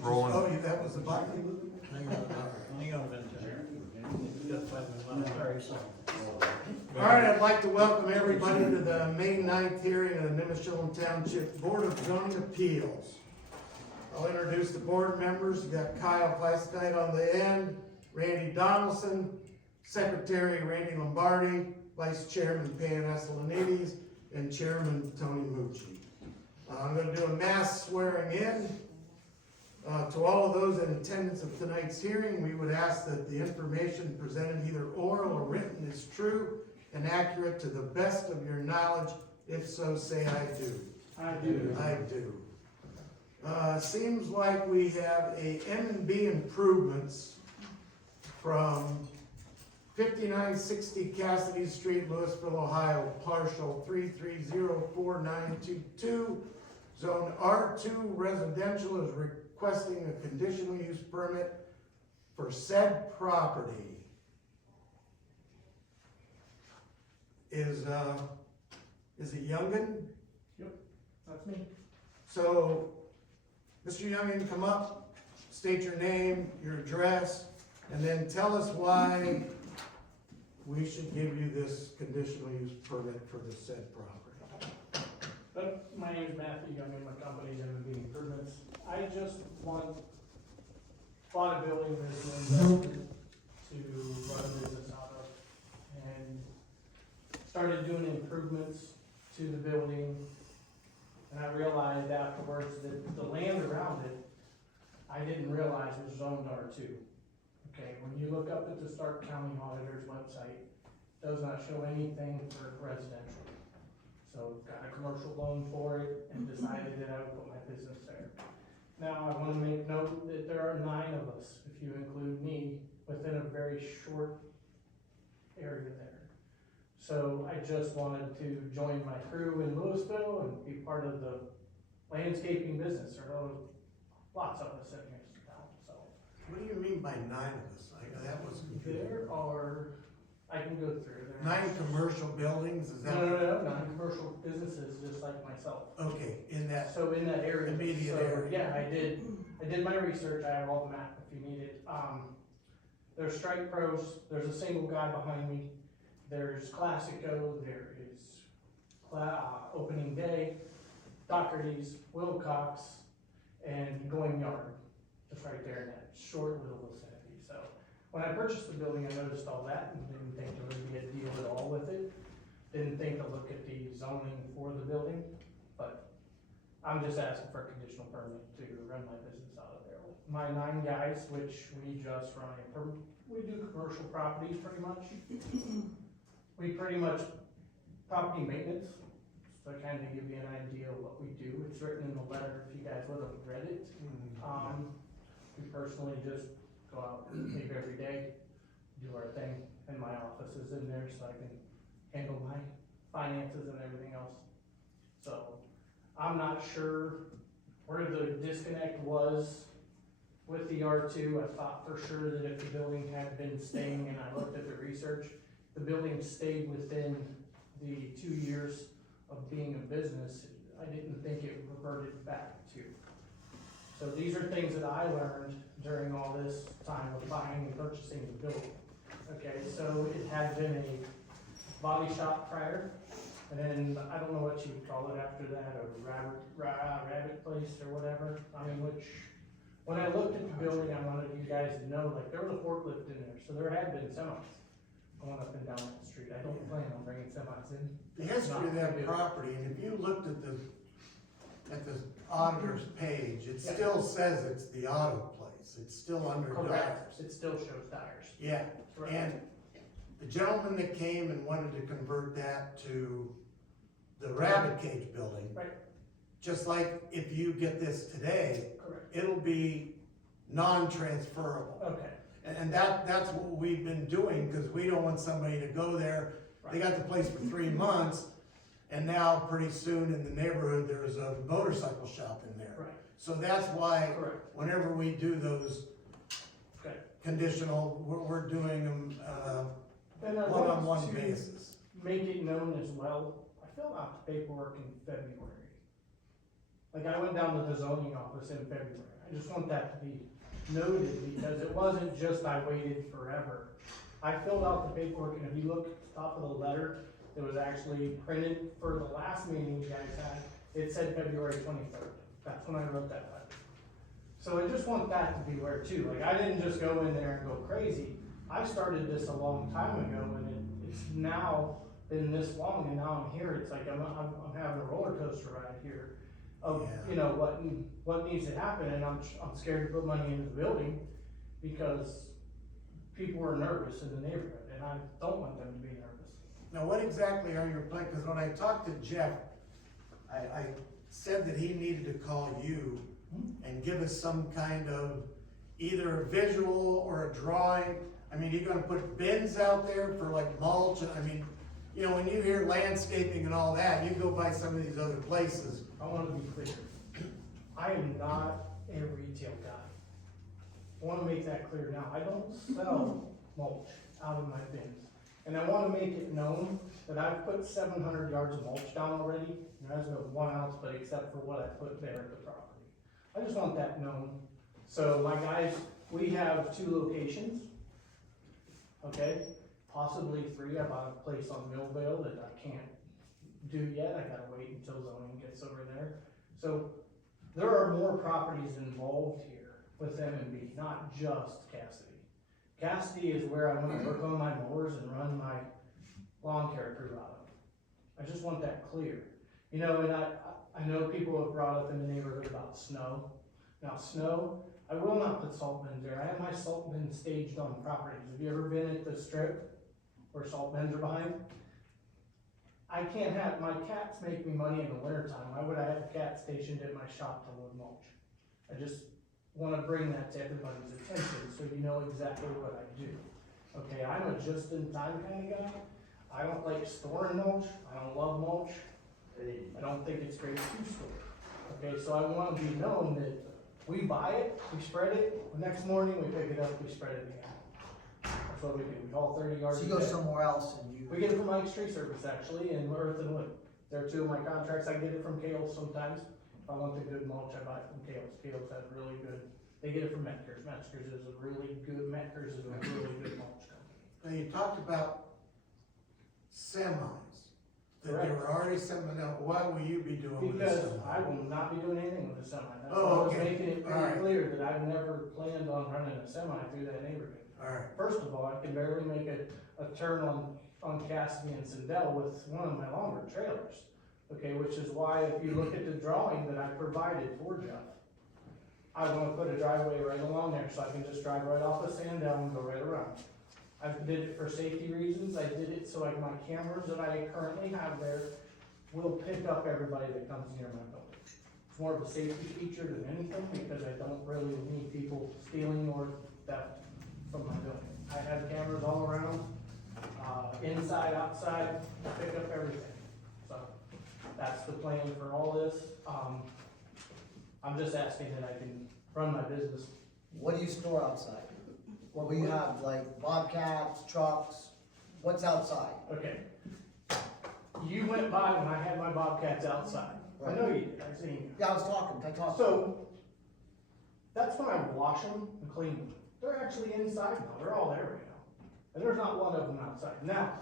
Rolling. Oh, that was the button? Hang on a minute. All right, I'd like to welcome everybody to the May 9th hearing of the Nimishillen Township Board of Zoning Appeals. I'll introduce the board members. We've got Kyle Feistite on the end, Randy Donaldson, Secretary Randy Lombardi, Vice Chairman Pam Esselinides, and Chairman Tony Mucci. I'm going to do a mass swearing in. To all of those in attendance of tonight's hearing, we would ask that the information presented, either oral or written, is true and accurate to the best of your knowledge. If so, say I do. I do. I do. Seems like we have a M&B improvements from 5960 Cassidy Street, Louisville, Ohio, partial 3304922, zone R2 residential, is requesting a conditional use permit for said property. Is it Youngin? Yep, that's me. So, Mr. Youngin, come up, state your name, your address, and then tell us why we should give you this conditional use permit for the said property. My name is Matthew Youngin, my company's M&B Improvements. I just bought a building that's invested to run a business out of, and started doing improvements to the building. And I realized afterwards that the land around it, I didn't realize was zoned R2. Okay, when you look up at the Stark County Auditor's website, it does not show anything for residential. So got a commercial loan for it and decided that I would put my business there. Now I want to make note that there are 9 of us, if you include me, within a very short area there. So I just wanted to join my crew in Louisville and be part of the landscaping business. There are lots of us in here now, so. What do you mean by 9 of us? That was confusing. There are, I can go through there. 9 commercial buildings, is that? No, 9 commercial businesses just like myself. Okay, in that, So in that area. Immediate So, area. Yeah, I did my research, I have all the map if you need it. There's Strike Pros, there's a single guy behind me, there's Classico, there is Opening Day, Doherty's, Wilcox, and Going Yard, just right there in that short little vicinity. So when I purchased the building, I noticed all that and didn't think there would be a deal at all with it. Didn't think to look at the zoning for the building, but I'm just asking for a conditional permit to run my business out of there. My 9 guys, which we just run we do commercial properties pretty much. We pretty much property maintenance, so kind of give you an idea of what we do. It's written in the letter if you guys would have read it. We personally just go out and leave every day, do our thing, and my office is in there so I can handle my finances and everything else. So I'm not sure where the disconnect was with the R2. I thought for sure that if the building had been staying, and I looked at the research, the building stayed within the 2 years of being a business. I didn't think it reverted back to. So these are things that I learned during all this time of buying and purchasing the building. Okay, so it had been a body shop prior, and then I don't know what you would call it after that, a rabbit place or whatever. I mean, which, when I looked at the building, I wanted you guys to know, like, there was a forklift in there, so there had been semis going up and down that street. I don't plan on bringing semis in. the history of that property, and if you looked at the auditor's page, it still says it's the auto place. It's still under Dyers. Correct. It still shows Dyers. Yeah, Correct. and the gentleman that came and wanted to convert that to the rabbit cage building. Right. Just like if you get this today, Correct. it'll be non-transferable. Okay. And that's what we've been doing, because we don't want somebody to go there. They got the place for 3 months, and now pretty soon in the neighborhood, there's a motorcycle shop in there. Right. So that's why Correct. whenever we do those Okay. conditional, we're doing them And I one-on-one want to basis. make it known as well, I filled out the paperwork in February. Like, I went down to the zoning office in February. I just want that to be noted, because it wasn't just I waited forever. I filled out the paperwork, and if you look at the top of the letter, it was actually printed for the last meeting you guys had. It said February 23rd. That's when I wrote that letter. So I just want that to be aware too. Like, I didn't just go in there and go crazy. I started this a long time ago, and it's now been this long, and now I'm here. It's like I'm having a roller coaster ride here of, you know, what needs to happen, and I'm scared to put money into the building because people are nervous in the neighborhood, and I don't want them to be nervous. Now, what exactly are your plans? Because when I talked to Jeff, I said that he needed to call you and give us some kind of either a visual or a drawing. I mean, you're gonna put bins out there for like mulch, I mean, you know, when you hear landscaping and all that, you go by some of these other places. I want to be clear. I am not a retail guy. I want to make that clear now. I don't sell mulch out of my bins. And I want to make it known that I've put 700 yards of mulch down already. And there's no 1 ounce, but except for what I put there at the property. I just want that known. So my guys, we have 2 locations. Okay, possibly 3. I bought a place on Millvale that I can't do yet. I gotta wait until zoning gets over there. So there are more properties involved here with M&B, not just Cassidy. Cassidy is where I'm gonna work on my mowers and run my lawn care crew out of. I just want that clear. You know, and I know people have brought up in the neighborhood about snow. Now, snow, I will not put salt bins there. I have my salt bins staged on properties. Have you ever been at the strip where salt bins are behind? I can't have, my cats make me money in the wintertime. Why would I have a cat stationed at my shop to load mulch? I just wanna bring that to everybody's attention so you know exactly what I do. Okay, I'm a just-in-time kind of guy. I don't like storing mulch. I don't love mulch. I don't think it's great to store. Okay, so I want to be known that we buy it, we spread it, the next morning we pick it up, we spread it again. That's what we do. We haul 30 yards. So you go somewhere else and you. We get it from Mike's Tree Service actually, and Earth and Wood. They're 2 of my contracts. I get it from Kales sometimes. If I want the good mulch, I buy it from Kales. Kales has really good. They get it from Metzger's. Metzger's is a really good. Metzger's is a really good mulch company. Now, you talked about semis, that Correct. there were already semis. Now, what will you be doing with the Because semi? I will not be doing anything with a semi. That's Oh, why I was okay. making it All right. pretty clear that I've never planned on running a semi through that neighborhood. Alright, First of all, I can barely make a turn on Cassidy and Sindel with one of my longer trailers. Okay, which is why if you look at the drawing that I provided for Jeff, I want to put a driveway right along there so I can just drive right off of Sandell and go right around. I did it for safety reasons. I did it so like my cameras that I currently have there will pick up everybody that comes near my building. It's more of a safety feature than anything because I don't really need people stealing or theft from my building. I have cameras all around, inside, outside, pick up everything. So that's the plan for all this. I'm just asking that I can run my business. What do you store outside? What do you have, like bobcats, trucks? What's outside? Okay. You went by when I had my bobcats outside. I know you did, I seen you. Yeah, I talked. So, that's when I wash them and clean them. They're actually inside now, they're all there right now. And there's not one of them outside. Now,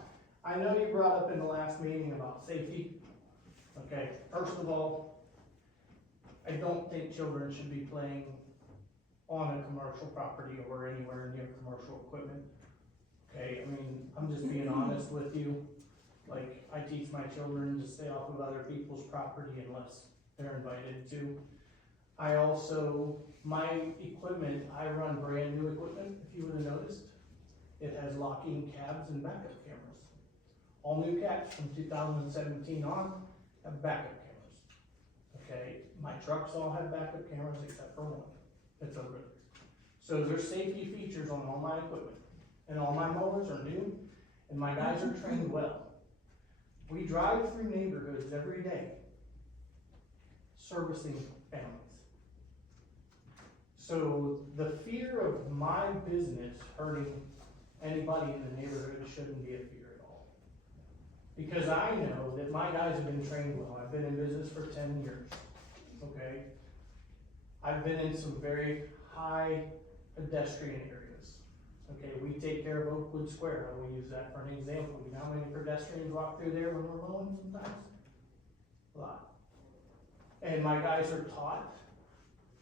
I know you brought up in the last meeting about safety. Okay, first of all, I don't think children should be playing on a commercial property or anywhere near commercial equipment. Okay, I mean, I'm just being honest with you. Like, I teach my children to stay off of other people's property unless they're invited to. I also, my equipment, I run brand new equipment, if you would have noticed. It has locking cabs and backup cameras. All new cabs from 2017 on have backup cameras. Okay, my trucks all have backup cameras except for one. It's over there. So there's safety features on all my equipment. And all my mowers are new, and my guys are trained well. We drive through neighborhoods every day, servicing families. So the fear of my business hurting anybody in the neighborhood shouldn't be a fear at all. Because I know that my guys have been trained well. I've been in business for 10 years. okay? I've been in some very high pedestrian areas. Okay, we take care of Oakwood Square, I will use that for an example. You know how many pedestrians walk through there when we're mowing sometimes? A lot. And my guys are taught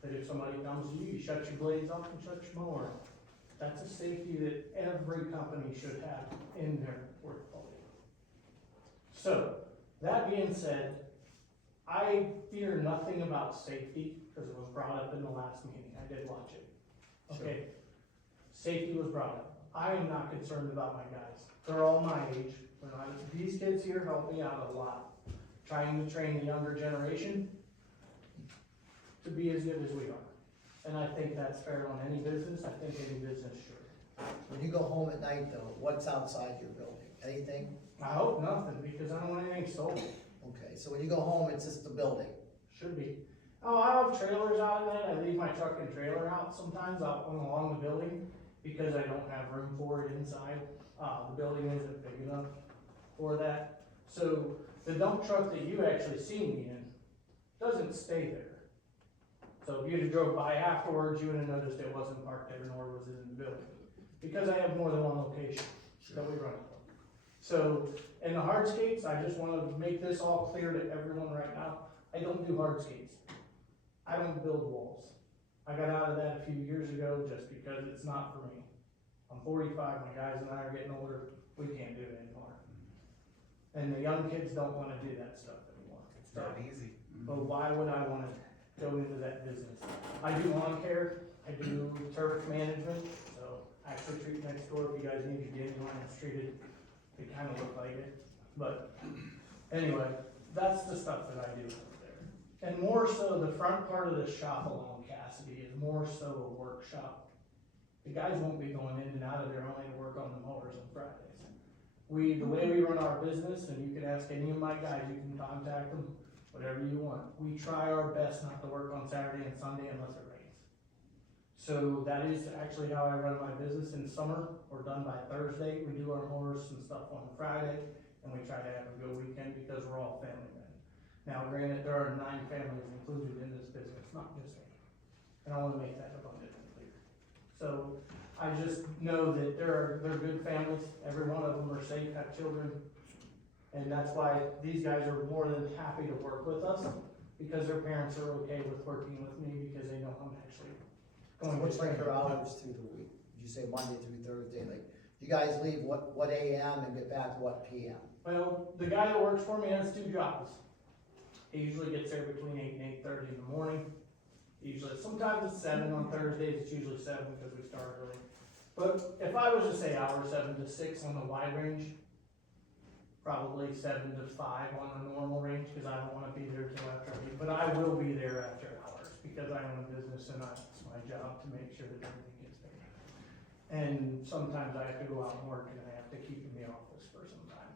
that if somebody comes to you, you shut your blades off and shut your mower off. That's a safety that every company should have in their portfolio. So, that being said, I fear nothing about safety, because it was brought up in the last meeting, I did watch it. Okay, safety was brought up. I am not concerned about my guys, they're all my age. These kids here help me out a lot, trying to train the younger generation to be as good as we are. And I think that's fair on any business, I think any business should. When you go home at night though, what's outside your building? Anything? I hope nothing, because I don't want anything stolen. Okay, so when you go home, it's just the building. Should be. Oh, I have trailers out in that, I leave my truck and trailer out sometimes out along the building, because I don't have room for it inside. The building isn't big enough for that. So, the dump truck that you actually see me in doesn't stay there. So if you'd have drove by afterwards, you would have noticed it wasn't parked there, nor was it in the building. Because I have more than one location that we run from. So, in the hardscapes, I just wanna make this all clear to everyone right now. I don't do hardscapes. I don't build walls. I got out of that a few years ago just because it's not for me. I'm 45, my guys and I are getting older, we can't do it anymore. And the young kids don't wanna do that stuff anymore. It's not easy. But why would I wanna go into that business? I do lawn care, I do turf management, so actually treat next door, if you guys need your dandelion treated, they kinda look like it. But anyway, that's the stuff that I do up there. And more so, the front part of the shop along Cassidy is more so a workshop. The guys won't be going in and out of there only to work on the mowers on Fridays. The way we run our business, and you can ask any of my guys, you can contact them, whatever you want. We try our best not to work on Saturday and Sunday unless it rains. So that is actually how I run my business in summer. We're done by Thursday. We do our mowers and stuff on Friday, and we try to have a good weekend because we're all family men. Now, granted, there are 9 families included in this business, not just me. And I want to make that abundantly clear. So I just know that they're good families. Every one of them are safe, have children. And that's why these guys are more than happy to work with us, because their parents are okay with working with me because they know I'm actually going to What's like train your them. hours through the week? You say Monday through Thursday, like, you guys leave what AM and get back what PM? Well, the guy that works for me has 2 jobs. He usually gets there between 8 and 8:30 in the morning. Usually, sometimes it's 7 on Thursdays, it's usually 7 because we start early. But if I was to say hours, 7 to 6 on the wide range, probably 7 to 5 on the normal range, because I don't wanna be there till after I leave. But I will be there after hours, because I own a business and it's my job to make sure that everything gets paid. And sometimes I have to go out and work and I have to keep in the office for some time.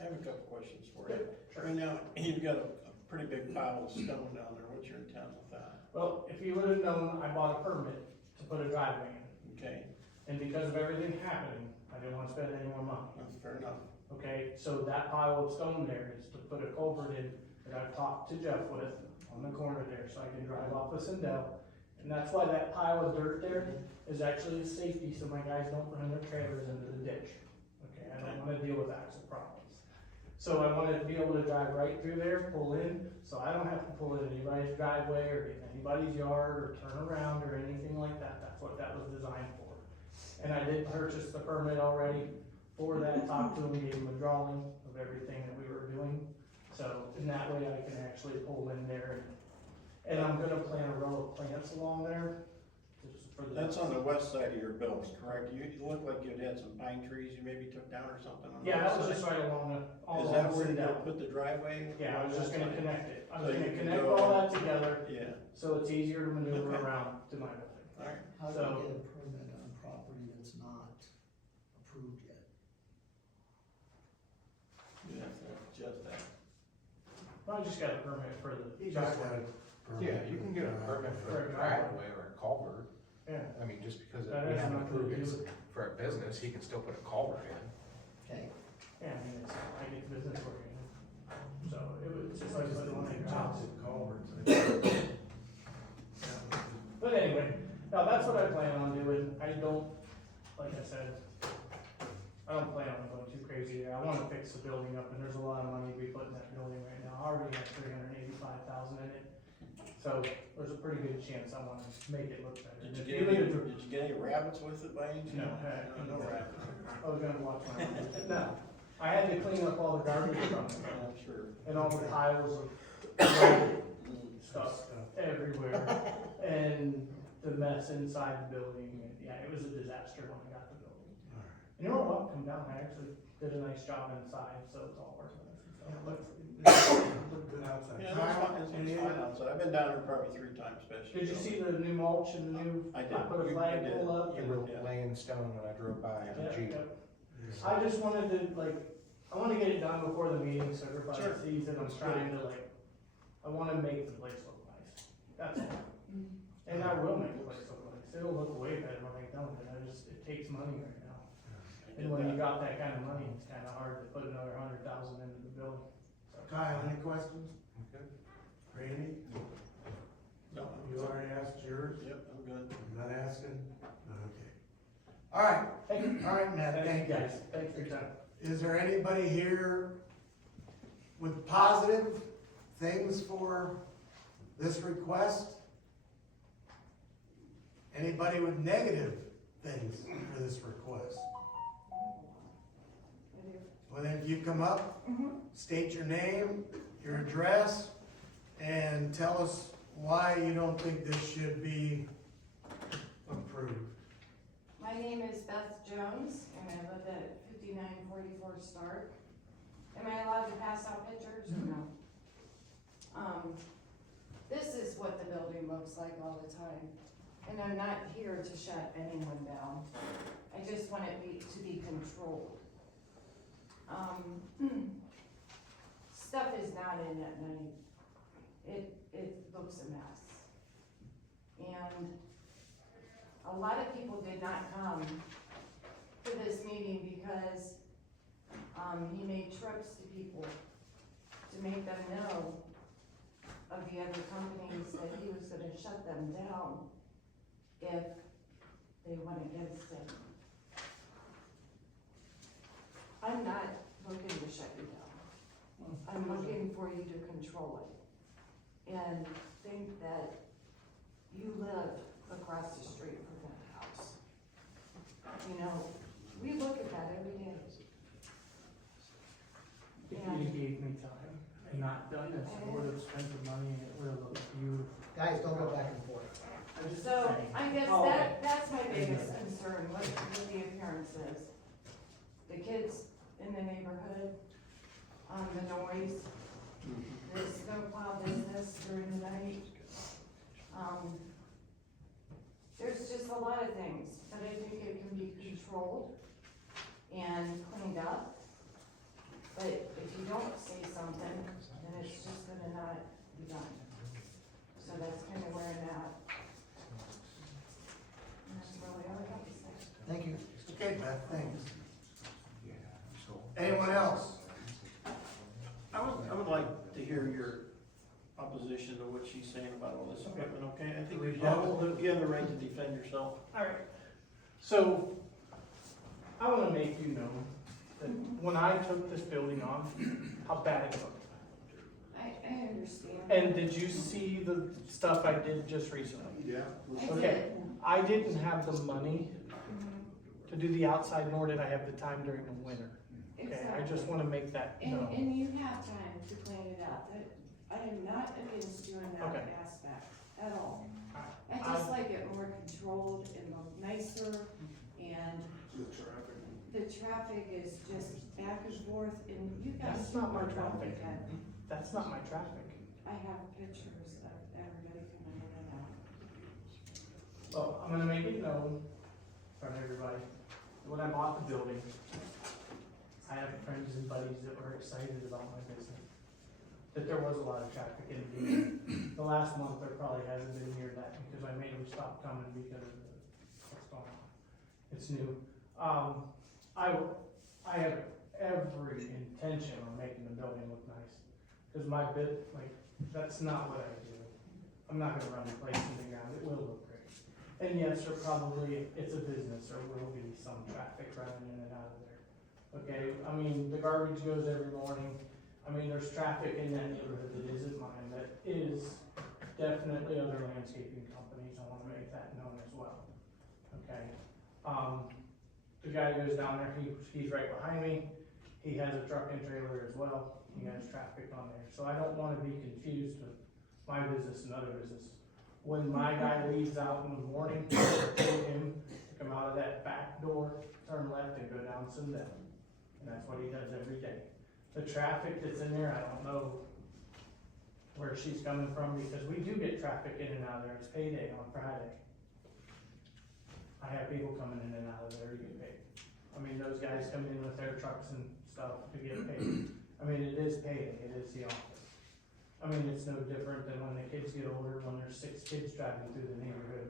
I have a couple questions for you. Sure. Right now, you've got a pretty big pile of stone down there. What's your intent with that? Well, if you would have known, I bought a permit to put a driveway in. Okay, And because of everything happening, I didn't wanna spend any more money. that's fair enough. Okay, so that pile of stone there is to put a culvert in that I've talked to Jeff with on the corner there, so I can drive off of Sindel. And that's why that pile of dirt there is actually a safety, so my guys don't run their trailers into the ditch. Okay, I don't wanna deal with axle problems. So I wanted to be able to drive right through there, pull in, so I don't have to pull in anybody's driveway or get in anybody's yard or turn around or anything like that. That's what that was designed for. And I did purchase the permit already for that, talked to them, gave them a drawing of everything that we were doing. So in that way I can actually pull in there and I'm gonna plant a row of plants along there. Just for the. That's on the west side of your buildings, correct? You look like you'd had some pine trees you maybe took down or something on the Yeah, that west was side. just right along the, all Is along that where you're Sindel. gonna put the driveway? Yeah, I was just gonna connect it. I was So you gonna can connect go all in. that together, Yeah, so it's easier to maneuver Okay. around to my building. alright. How do So- you get a permit on property that's not approved yet? You have to adjust that. Well, I just got a permit for the He just got driveway. Yeah, you can get a permit for a driveway or a culvert. Yeah, I mean, just because That we has haven't nothing to approved do it with- for a business, he can still put a culvert in. Okay, yeah, I mean, it's, I get business oriented. So it was just like putting one in your house. Culverts. But anyway, no, that's what I plan on doing. I don't, like I said, I don't plan on going too crazy there. I wanna fix the building up, and there's a lot of money to be put in that building right now. I already have $385,000 in it. So there's a pretty good chance I wanna make it look better. Did If you leave it- get any rabbits with it by any chance? No, heck, No rabbits. I was gonna watch my, no. I had to clean up all the garbage from it, I'm sure. and all the piles of stuff everywhere, and the mess inside the building, and yeah, it was a disaster when I got the building. And you know what, come down, I actually did a nice job inside, so it's all working. So it looks Good outside. Yeah, it's fine outside. I've been down there probably 3 times, especially. Did you see the new mulch and the new, I did. put a You flagpole did. up? You were laying stone when I drove by in Yeah, a Jeep. yeah. I just wanted to, like, I wanna get it done before the meeting, so everybody Sure. sees it. I'm That's trying to, like, I wanna make the place look nice, that's all. And I will make the place look nice, it'll look way better when I done it, it takes money right now. And when you got that kind of money, it's kinda hard to put another 100,000 into the building. Kyle, any questions? Okay. Randy? No, You already asked yours? Yep, I'm good. I'm not asking? Okay. All right, Thank you. all right, Matt, Thank thank you you. guys, thanks for your time. Is there anybody here with positive things for this request? Anybody with negative things for this request? Well, then you come up, state your name, your address, and tell us why you don't think this should be approved. My name is Beth Jones, and I live at 5944 Stark. Am I allowed to pass out pictures or no? This is what the building looks like all the time, and I'm not here to shut anyone down. I just want it to be controlled. Stuff is not in at night. It looks a mess. And a lot of people did not come to this meeting because, he made trips to people to make them know of the other companies that he was gonna shut them down if they went against him. I'm not looking to shut you down. I'm looking for you to control it and think that you live across the street from that house. You know, we look at that every day. If you gave me time and not done this, I would've spent the money and it would've looked beautiful. Guys, don't go back and forth. I'm just So, saying. I guess Oh, that's my biggest concern with the appearances. The kids in the neighborhood, the noise, the snowplow business during the night. There's just a lot of things, but I think it can be controlled and cleaned up. But if you don't say something, then it's just gonna not be done. So that's kinda where I'm at. And that's really all I have to say. Thank you. Okay, Beth, thanks. Anyone else? I would like to hear your opposition to what she's saying about all this equipment, okay? I think you have the right to defend yourself. Alright, so, I wanna make you know that when I took this building on, how bad it looked. I understand. And did you see the stuff I did just recently? Yeah. I Okay, did. I didn't have the money to do the outside, nor did I have the time during the winter. Okay, I just wanna make that known. And you have time to clean it up, I am not against doing that Okay. aspect at all. I I- just like it more controlled and look nicer, and the traffic is just back and forth, and you guys. That's not my do more traffic. weekend. That's not my traffic. I have pictures of everybody coming in and out. Well, I'm gonna make it known from everybody, when I bought the building, I have friends and buddies that were excited about my business. That there was a lot of traffic in the beginning. The last month, there probably hasn't been near that, because I made them stop coming because of what's going on. It's new. I have every intention on making the building look nice. cause my bit, like, that's not what I do. I'm not gonna run a place in the ground, it will look great. And yes, there probably, it's a business, there will be some traffic running in and out of there. Okay, I mean, the garbage goes every morning, I mean, there's traffic in that neighborhood that isn't mine, that is definitely other landscaping companies, I wanna make that known as well. Okay, the guy who goes down there, he's right behind me, he has a truck and trailer as well, he has traffic on there, so I don't wanna be confused with my business and other business. When my guy leaves out in the morning, I told him to come out of that back door, turn left and go down Sundell, and that's what he does every day. The traffic that's in there, I don't know where she's coming from, because we do get traffic in and out of there, it's payday on Friday. I have people coming in and out of there to get paid. I mean, those guys come in with their trucks and stuff to get paid. I mean, it is payday, it is the office. I mean, it's no different than when the kids get older, when there's 6 kids driving through the neighborhood.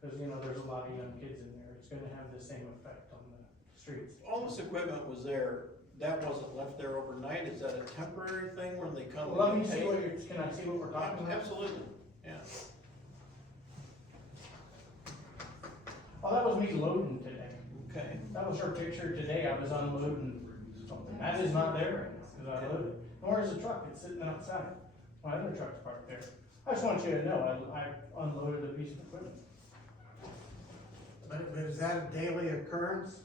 Cause you know, there's a lot of young kids in there, it's gonna have the same effect on the streets. All this equipment was there, that wasn't left there overnight, is that a temporary thing where they come? Well, let and me see take- what you're, can I see what we're talking about? Absolutely, yeah. Oh, that was me loading today. Okay. That was her picture today, I was unloading something. That is not there right now, cause I loaded. Nor is the truck, it's sitting outside. My other truck's parked there. I just want you to know, I unloaded a piece of equipment, But is that a daily occurrence?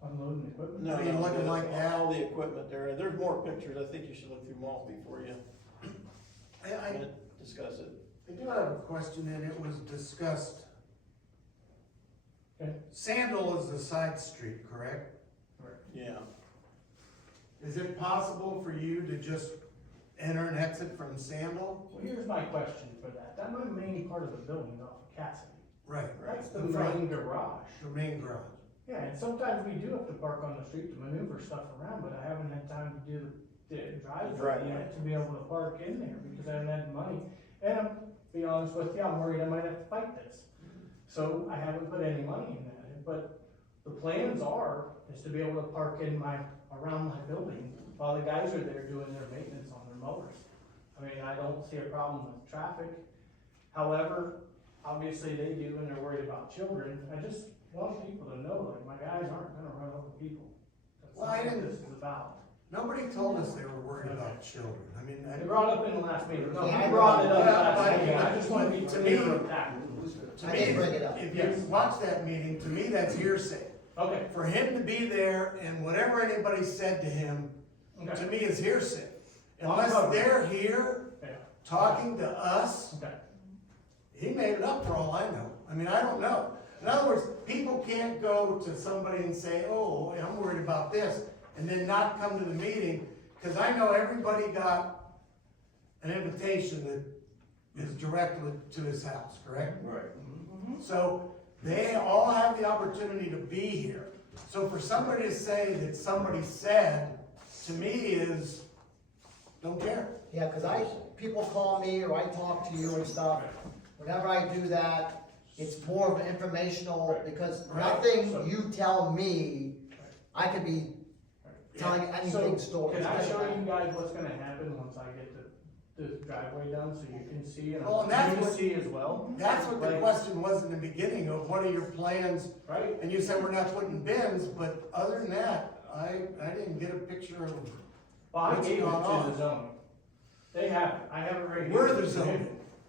unloading equipment. No, I mean, no, looking the- like that. all the equipment there, there's more pictures, I think you should look through them all before you I discuss it. do have a question, and it was discussed. Okay. Sandal is a side street, correct? Yeah. Is it possible for you to just enter and exit from Sandal? Well, here's my question for that. That might be main part of the building off of Cassidy. Right, That's the In front. main garage. the main garage. Yeah, and sometimes we do have to park on the street to maneuver stuff around, but I haven't had time to do the driveway yet to be able to park in there because I haven't had money. And to be honest with you, I'm worried I might have to fight this. So I haven't put any money in that, but the plans is to be able to park in around my building while the guys are there doing their maintenance on their mowers. I mean, I don't see a problem with traffic. However, obviously they do and they're worried about children. I just want people to know, like, my guys aren't gonna run over people. That's Well, not I what didn't- this is about. Nobody told us they were worried about children. I mean, They brought it up in the last meeting. No, Yeah, he brought it up yeah, last I- meeting. I just want to be to clear me- with that. to I me, didn't bring it up. if Yes. you watch that meeting, to me, that's hearsay. Okay, For him to be there and whatever anybody said to him, to okay, me is hearsay. Well, Unless I'm- they're here okay, talking to us, okay. he made it up for all I know. I mean, I don't know. In other words, people can't go to somebody and say, oh, I'm worried about this, and then not come to the meeting, because I know everybody got an invitation that is directed to his house, correct? Right. So they all have the opportunity to be here. So for somebody to say that somebody said, to me is, don't care. Yeah, cause people call me or I talk to you and stuff. Whenever I do that, it's more of an informational, because nothing you tell me, I could be telling anything story. Can I show you guys what's gonna happen once I get the driveway done, so you can see, and Well, and that's you can what- see as well? That's what the Like- question was in the beginning, of what are your plans? Right? And you said we're not putting bins, but other than that, I didn't get a picture of, Well, I What's gave it going to on? the zoning. They have it, I have it right here. we're the zoning.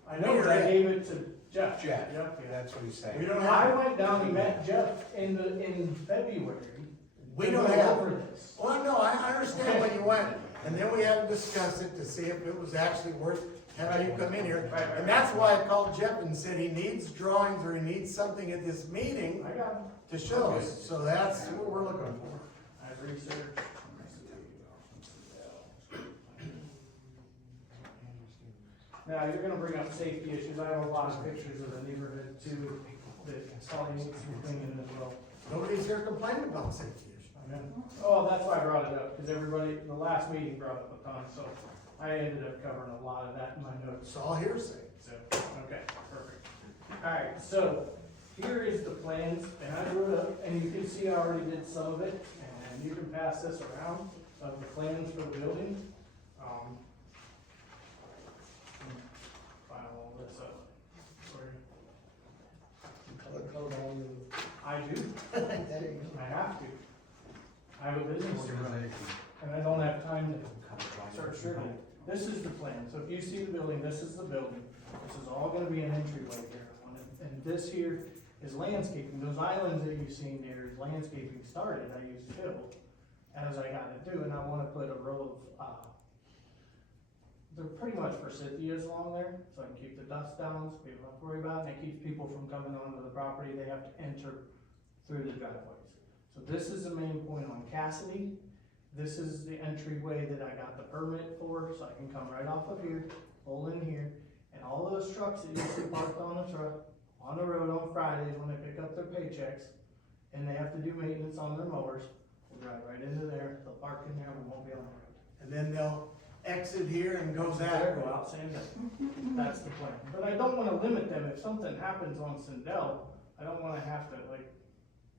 I know, but I gave it to Jeff. Jeff, yeah. that's what he's We saying. don't I have, went down and met Jeff in February. we to don't go have. over this. Well, no, I understand when you went, and then we had to discuss it to see if it was actually worth having you come in here. Right. And that's why I called Jeff and said he needs drawings or he needs something at this meeting I got him. to show us, so that's what we're looking for. I've researched. Now, you're gonna bring up safety issues. I have a lot of pictures of the neighborhood too, that probably needs some cleaning as well. Nobody's here complaining about safety issues. I know. Oh, that's why I brought it up, because everybody, the last meeting brought up a ton, so I ended up covering a lot of that in my notes. It's all hearsay. So, okay, perfect. Alright, so here is the plans, and I drew it up, and you can see I already did some of it, and you can pass this around of the plans for the building. this up for you. Color code all you. I do, There you go. I have to. I have a business to run, and I don't have time to start shooting. This is the plan, so if you see the building, this is the building. This is all gonna be an entryway here. And this here is landscaping. Those islands that you've seen there is landscaping started. I used fill as I got it due, and I wanna put a row of, they're pretty much forsythias along there, so I can keep the dust down, so people don't have to worry about it, and it keeps people from coming onto the property, they have to enter through the driveways. So this is the main point on Cassidy, this is the entryway that I got the permit for, so I can come right off of here, pull in here, and all of those trucks that you see parked on the truck, on the road on Fridays when they pick up their paychecks, and they have to do maintenance on their mowers, we'll drive right into there, they'll park in there, we won't be on the road. And then they'll exit here and go There, that go way. out Sandell. That's the plan. But I don't wanna limit them. If something happens on Sandell, I don't wanna have to like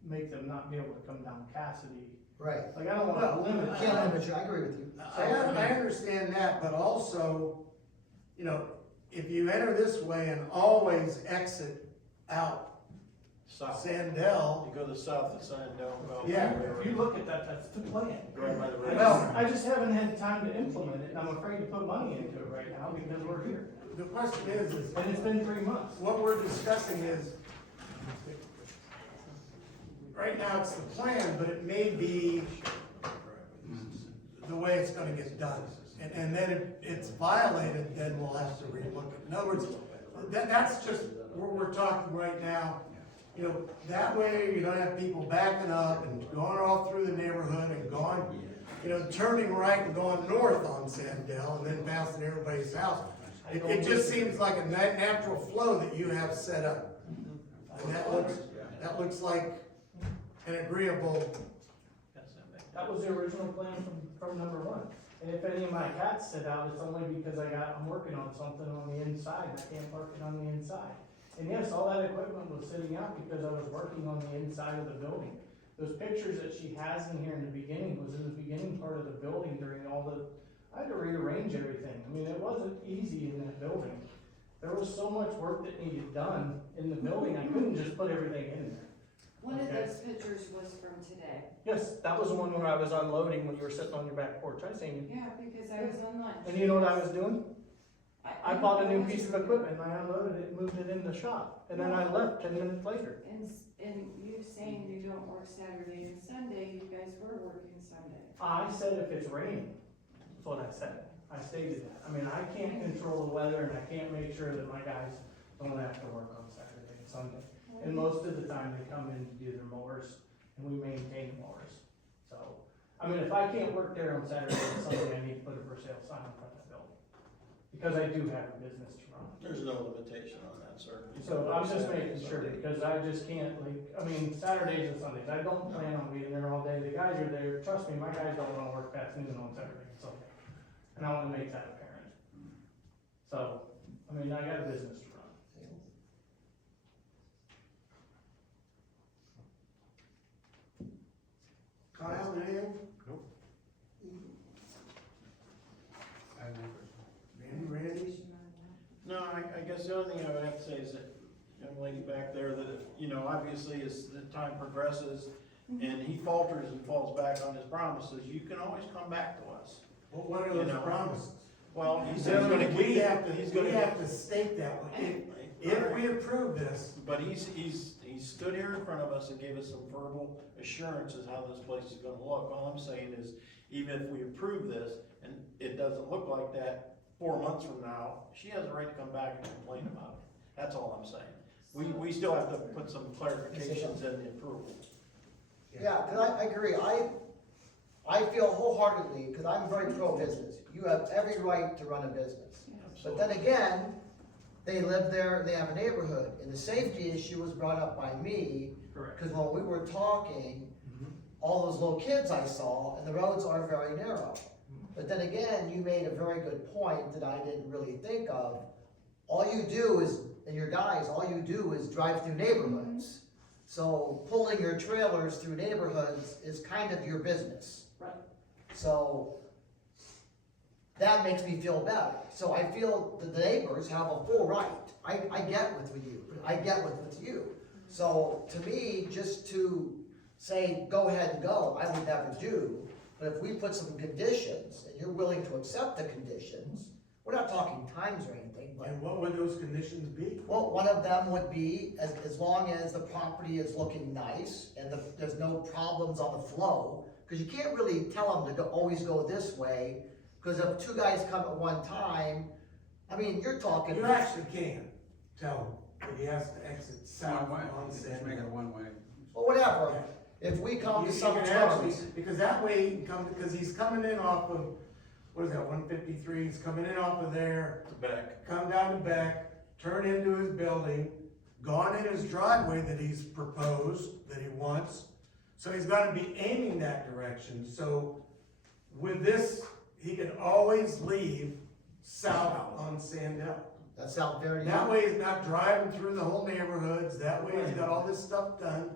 make them not be able to come down Cassidy. Right. Like, I don't wanna Well, limit. Can't limit you, I agree with you. I understand that, but also, you know, if you enter this way and always exit out South. Sandell, You go to south of Sandown, go. Yeah. If you look at that, that's the plan. Right by the river. Well- I just haven't had time to implement it, and I'm afraid to put money into it right now because we're here. the question is And it's been 3 months. what we're discussing is, right now it's the plan, but it may be the way it's gonna get done. And then if it's violated, then we'll have to relook at it. In other words, that's just, we're talking right now, you know, that way you don't have people backing up and going all through the neighborhood and going, you know, turning right and going north on Sandell and then passing everybody's house. It just seems like a natural flow that you have set up. And that looks like an agreeable, That was the original plan from number one. And if any of my cats sit out, it's only because I'm working on something on the inside, and I can't park it on the inside. And yes, all that equipment was sitting out because I was working on the inside of the building. Those pictures that she has in here in the beginning was in the beginning part of the building during I had to rearrange everything. I mean, it wasn't easy in that building. There was so much work that needed done in the building, I couldn't just put everything in there. One of Okay. those pictures was from today. Yes, that was the one where I was unloading when you were sitting on your back porch, I seen you. Yeah, because I was on lunch. And you know what I was doing? I bought a new piece of equipment, and I unloaded it, moved it in the shop, and then I left 10 minutes later. And you saying you don't work Saturday and Sunday, you guys were working Sunday. I said if it's raining, that's what I said. I stated that. I mean, I can't control the weather, and I can't make sure that my guys don't have to work on Saturday and Sunday. And most of the time, they come in to do their mowers, and we maintain mowers. So, I mean, if I can't work there on Saturday and Sunday, I need to put a for sale sign in front of the building. Because I do have a business to run. There's no limitation on that, sir. So I'm just making sure, because I just can't, like, I mean, Saturdays and Sundays, I don't plan on being there all day. The guys are there, trust me, my guys don't wanna work past noon on Saturday and Sunday. And I wanna make that apparent. So, I mean, I got a business to run. Kyle, anything? Randy? No, I guess the other thing I would have to say is that young lady back there, that, you know, obviously as the time progresses and he falters and falls back on his promises, you can always come back to us. Well, what are You those know. promises? Well, he said he's gonna keep. We have to, he's we gonna- have to state that. If we approve this, But he stood here in front of us and gave us some verbal assurances how this place is gonna look. All I'm saying is, even if we approve this and it doesn't look like that 4 months from now, she has a right to come back and complain about it. That's all I'm saying. We still have to put some clarifications in the approval. Yeah, cause I agree, I feel wholeheartedly, cause I'm very pro-business, you have every right to run a business. But then again, they live there, they have a neighborhood, and the safety issue was brought up by me, Correct. cause when we were talking, all those little kids I saw, and the roads are very narrow. But then again, you made a very good point that I didn't really think of. All you do is, and your guys, all you do is drive through neighborhoods. So pulling your trailers through neighborhoods is kind of your business. Right. So, that makes me feel better. So I feel that the neighbors have a full right. I get with you, I get with you. So to me, just to say, go ahead and go, I would never do. But if we put some conditions, and you're willing to accept the conditions, we're not talking times or anything, but, And what would those conditions be? well, one of them would be, as long as the property is looking nice, and there's no problems on the flow, because you can't really tell them to always go this way, because if two guys come at one time, I mean, you're talking. You actually can tell him that he has to exit south One way, on just Sand make it Hill. one way. Or whatever, if we come to You some can actually- terms. Because that way he can come, because he's coming in off of, what is that, 153, he's coming in off of there, Back. come down the back, turn into his building, gone in his driveway that he's proposed, that he wants. So he's gotta be aiming that direction, so with this, he can always leave south on Sand Hill. That sounds very. That way he's not driving through the whole neighborhoods, that way he's got all this stuff done.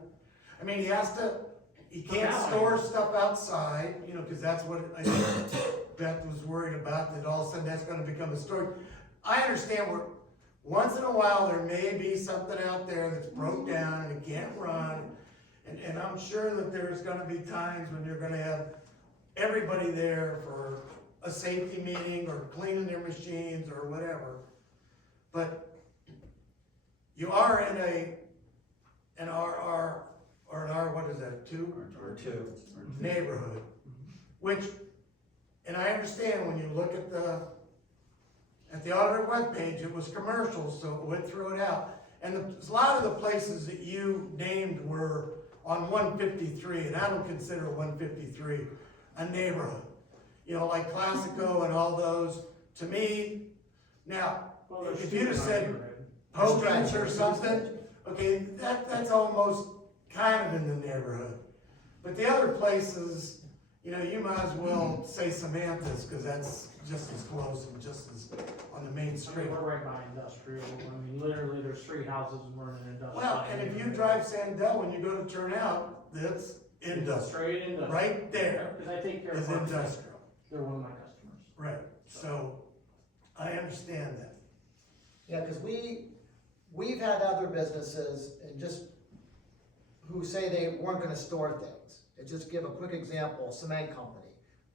I mean, he can't store stuff outside, you know, cause that's what I think Beth was worried about, that all of a sudden that's gonna become a story. I understand once in a while, there may be something out there that's broke down and it can't run. And I'm sure that there's gonna be times when you're gonna have everybody there for a safety meeting or cleaning their machines or whatever. But you are in an RR, or an R, what is that, two? Or two. Neighborhood, which, and I understand when you look at the auditor webpage, it was commercial, so it would throw it out. And a lot of the places that you named were on 153, and I don't consider 153 a neighborhood. You know, like Classico and all those, to me, now, Well, there's if two you'd have in our said neighborhood. Hogan's or something, okay, that's almost kind of in the neighborhood. But the other places, you know, you might as well say Samantha's, cause that's just as close and just as on the main I mean, street. we're right by industrial, I mean, literally, there's 3 houses and we're in an industrial. Well, and if you drive Sandell, when you go to turn out, that's industrial, Straight industrial. right there Cause I take care is of them. industrial, They're one of my customers. right, so, I understand that. Yeah, cause we've had other businesses and just, who say they weren't gonna store things. And just give a quick example, cement company.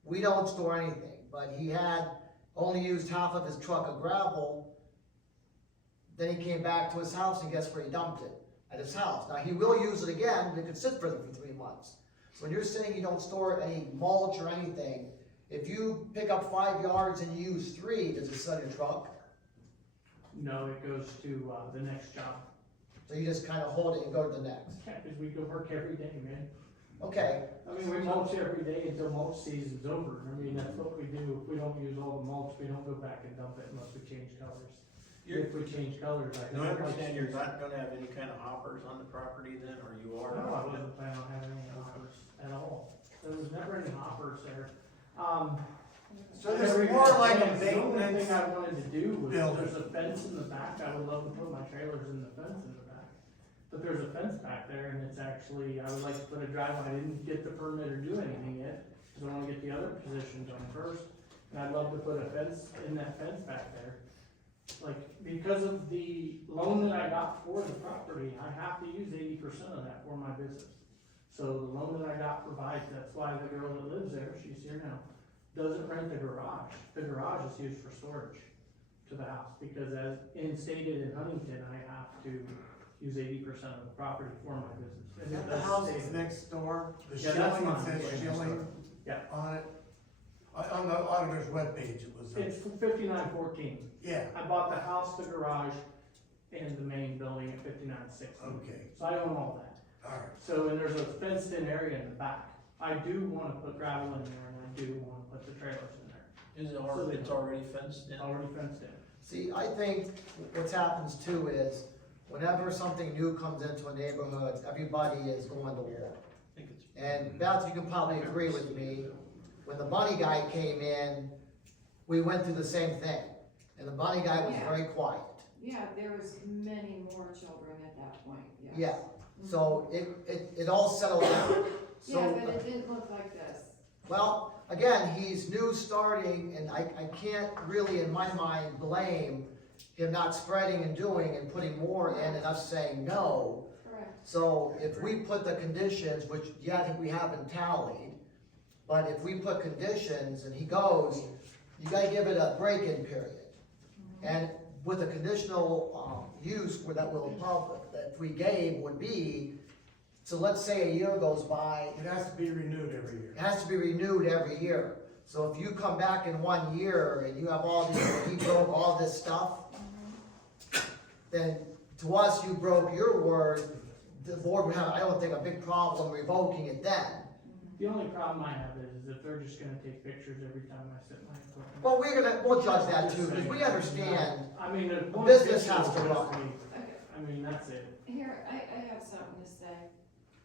We don't store anything, but he had only used half of his truck of gravel. Then he came back to his house and guess where he dumped it? At his house. Now, he will use it again, but it could sit for 3 months. When you're saying you don't store any mulch or anything, if you pick up 5 yards and you use 3, does it sit in your truck? No, it goes to, the next job. So you just kinda hold it and go to the next. Yeah, cause we go work every day, man. Okay, I mean, we mulch every day until mulch season's over. I mean, that's what we do. If we don't use all the mulch, we don't go back and dump it unless we change colors. If we change colors, I No, think. I understand you're not gonna have any kind of hoppers on the property then, or you are? No, I wasn't planning on having any hoppers at all. There was never any hoppers there. So this is more like a The only maintenance thing I wanted to do was, building. there's a fence in the back. I would love to put my trailers in the fence in the back. But there's a fence back there and it's actually, I would like to put a driveway. I didn't get the permit or do anything yet, cause I wanna get the other position done first. And I'd love to put a fence in that fence back there. Like, because of the loan that I got for the property, I have to use 80% of that for my business. So the loan that I got provides, that's why the girl that lives there, she's here now, doesn't rent the garage. The garage is used for storage to the house, because as stated in Huntington, I have to use 80% of the property for my business. Is And that it the does house state that's it. next door? The Yeah, that's shilling, it mine. says shilling Yeah. on it? On the auditor's webpage, it was, It's 5914. yeah, I bought the house, the garage, and the main building at 5960. okay, So I own all that. alright. So, and there's a fenced in area in the back. I do wanna put gravel in there and I do wanna put the trailers in there. Is it already, it's already fenced in? Already fenced in. see, I think what happens too is, whenever something new comes into a neighborhood, everybody is going to war. I think it's. And Beth, you can probably agree with me, when the bunny guy came in, we went through the same thing. And the bunny guy was Yeah. very quiet. Yeah, there was many more children at that point, yes. Yeah, so it all settled down. Yeah, So, but it didn't look like this. Well, again, he's new starting, and I can't really, in my mind, blame him not spreading and doing and putting more in and us saying no. Correct. So if we put the conditions, which, yeah, I think we haven't tallied, but if we put conditions and he goes, you gotta give it a break-in period. And with a conditional, use where that will public, that if we gave would be, so let's say a year goes by, It has to be renewed every year. it has to be renewed every year. So if you come back in 1 year and you have all these, he broke all this stuff, then to us, you broke your word, the board would have, I don't think, a big problem revoking it then. The only problem I have is if they're just gonna take pictures every time I sit my equipment. But we'll judge that too, because we understand, I mean, the one business picture has to will just run. be- I mean, that's it. Here, I have something to say.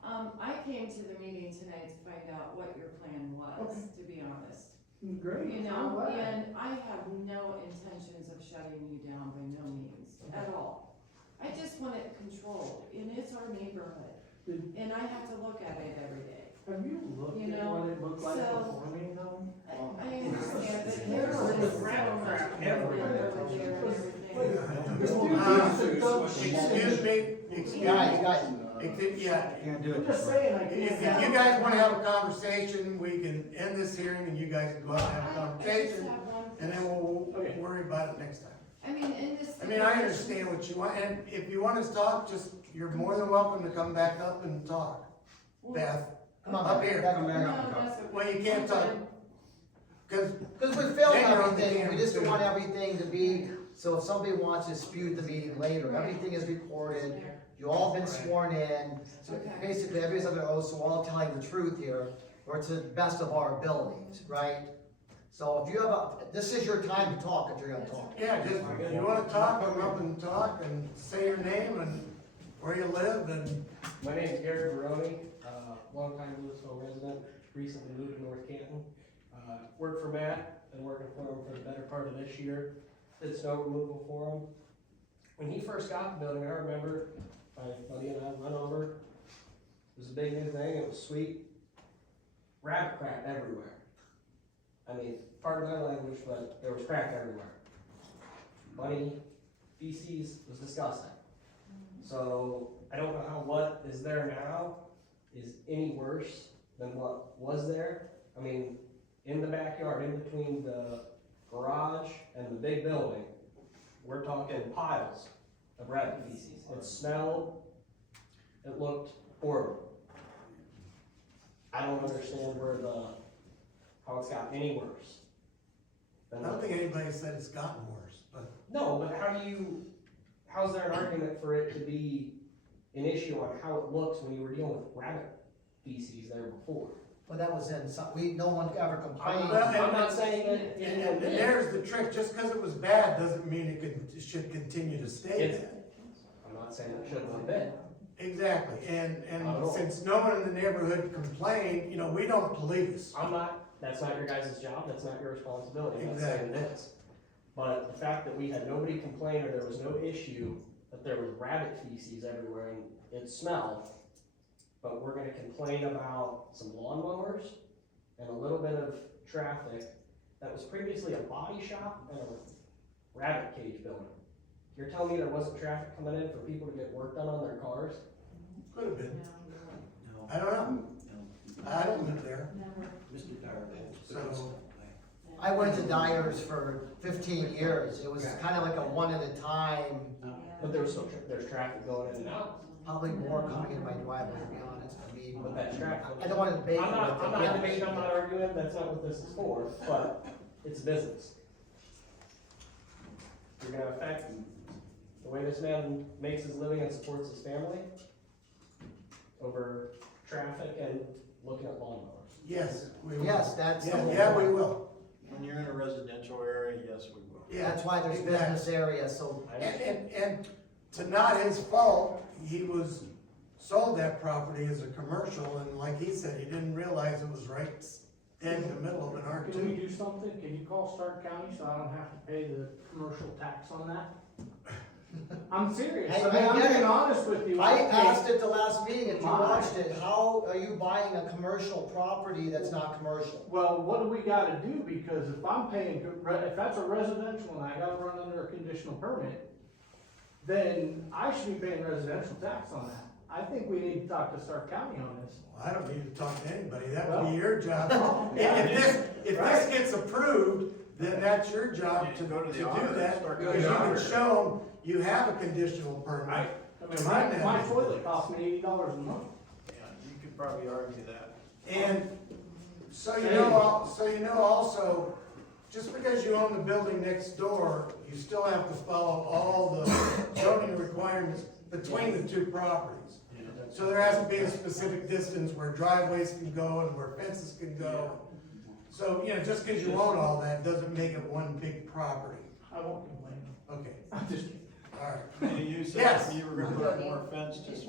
I came to the meeting tonight to find out what your plan was, to be honest. Great. You know, and I have no intentions of shutting you down by no means, at all. I just want it controlled, and it's our neighborhood, and I have to look at it every day. Have you looked You at know, what it looked like so- before me though? I understand, but there's this so much Everywhere. over there and everything. Excuse me, guys, yeah, Can't do I'm it just this way. saying, I if can't. you guys wanna have a conversation, we can end this hearing and you guys can go out and have a I just conversation, have one and then question. we'll Okay. worry about it next time. I mean, in this. I mean, I understand what you want, and if you want us to talk, you're more than welcome to come back up and talk. Beth, come on. Up here. Come back up and No, talk. that's okay. well, you can't talk, cause Because we filmed Then you're on the everything, we camera, just too. want everything to be, so if somebody wants to dispute the meeting later, everything is recorded. You all been sworn in, so Okay. basically everybody's under oath, so we're all telling the truth here, or to the best of our abilities, right? So if you have this is your time to talk if you're gonna talk. yeah, just, if you wanna talk, come up and talk and say your name and where you live and, My name's Gary Baroni, longtime Louisville resident, recently moved to North Canton. Worked for Matt, been working for him for the better part of this year, did snow removal for him. When he first got the building, I remember my buddy and I went over, it was a big new thing, it was sweet. Rabbit crap everywhere. I mean, pardon my language, but there was crap everywhere. Bunny feces was disgusting. So I don't know how what is there now is any worse than what was there. I mean, in the backyard, in between the garage and the big building, we're talking piles of rabbit feces. It smelled, it looked horrible. I don't understand how it's gotten any worse. I don't think anybody said it's gotten worse, but. No, but how's there an argument for it to be an issue on how it looks when you were dealing with rabbit feces there before? But that was in some, no one ever complained. Well, I'm not saying that And there's the trick, just because it was bad doesn't mean it should continue to stay It's- bad. I'm not saying it shouldn't have been. Exactly, and Not at all. since no one in the neighborhood complained, we don't police. That's not your guys' job, that's not your responsibility, I'm not saying it is. But the fact that we had nobody complain or there was no issue that there was rabbit feces everywhere and it smelled, but we're gonna complain about some lawnmowers and a little bit of traffic that was previously a body shop and a rabbit cage building. You're telling me there wasn't traffic coming in for people to get work done on their cars? Could have been, I don't know, I don't live there, Mr. so. I went to Dyer's for 15 years, it was kind of like a one at a time, But there's traffic going in and out. probably more coming in my driveway, to be honest, I mean. But that traffic. I don't want to debate I'm with not them. debating, I'm not arguing, that's not what this is for, but it's business. You're gonna affect the way this man makes his living and supports his family over traffic and looking at lawnmowers. Yes, we will. Yes, that's the Yeah, whole yeah, we point. will. when you're in a residential area, yes, we will. Yeah, That's why there's exactly. business areas, so And to not his fault, he sold that property as a commercial, and like he said, he didn't realize it was right dead in the middle of an R Can we two. do something? Can you call Stark County so I don't have to pay the commercial tax on that? I'm serious, Hey, I mean, I I'm get being it. honest with you. I think- asked at the last meeting, if you Mine. watched it, how are you buying a commercial property that's not commercial? Well, what do we gotta do, because if I'm paying, if that's a residential and I gotta run under a conditional permit, then I should be paying residential tax on that. I think we need to talk to Stark County on this. I don't need to talk to anybody, that would Well- be your job. Yeah. If this gets approved, then that's your job to Go to the do auditor, that, start because going you to the can auditor. show them you have a conditional permit. I mean, my toilet cost me $80 a month. Yeah, you could probably argue that. And so you know also, just because you own the building next door, you still have to follow all the zoning requirements between the two properties. So there has to be a specific distance where driveways can go and where fences can go. So, just because you own all that doesn't make it one big property. I won't complain. Okay, I'm just kidding. all right. And you Yes. said you were gonna put more fence, just,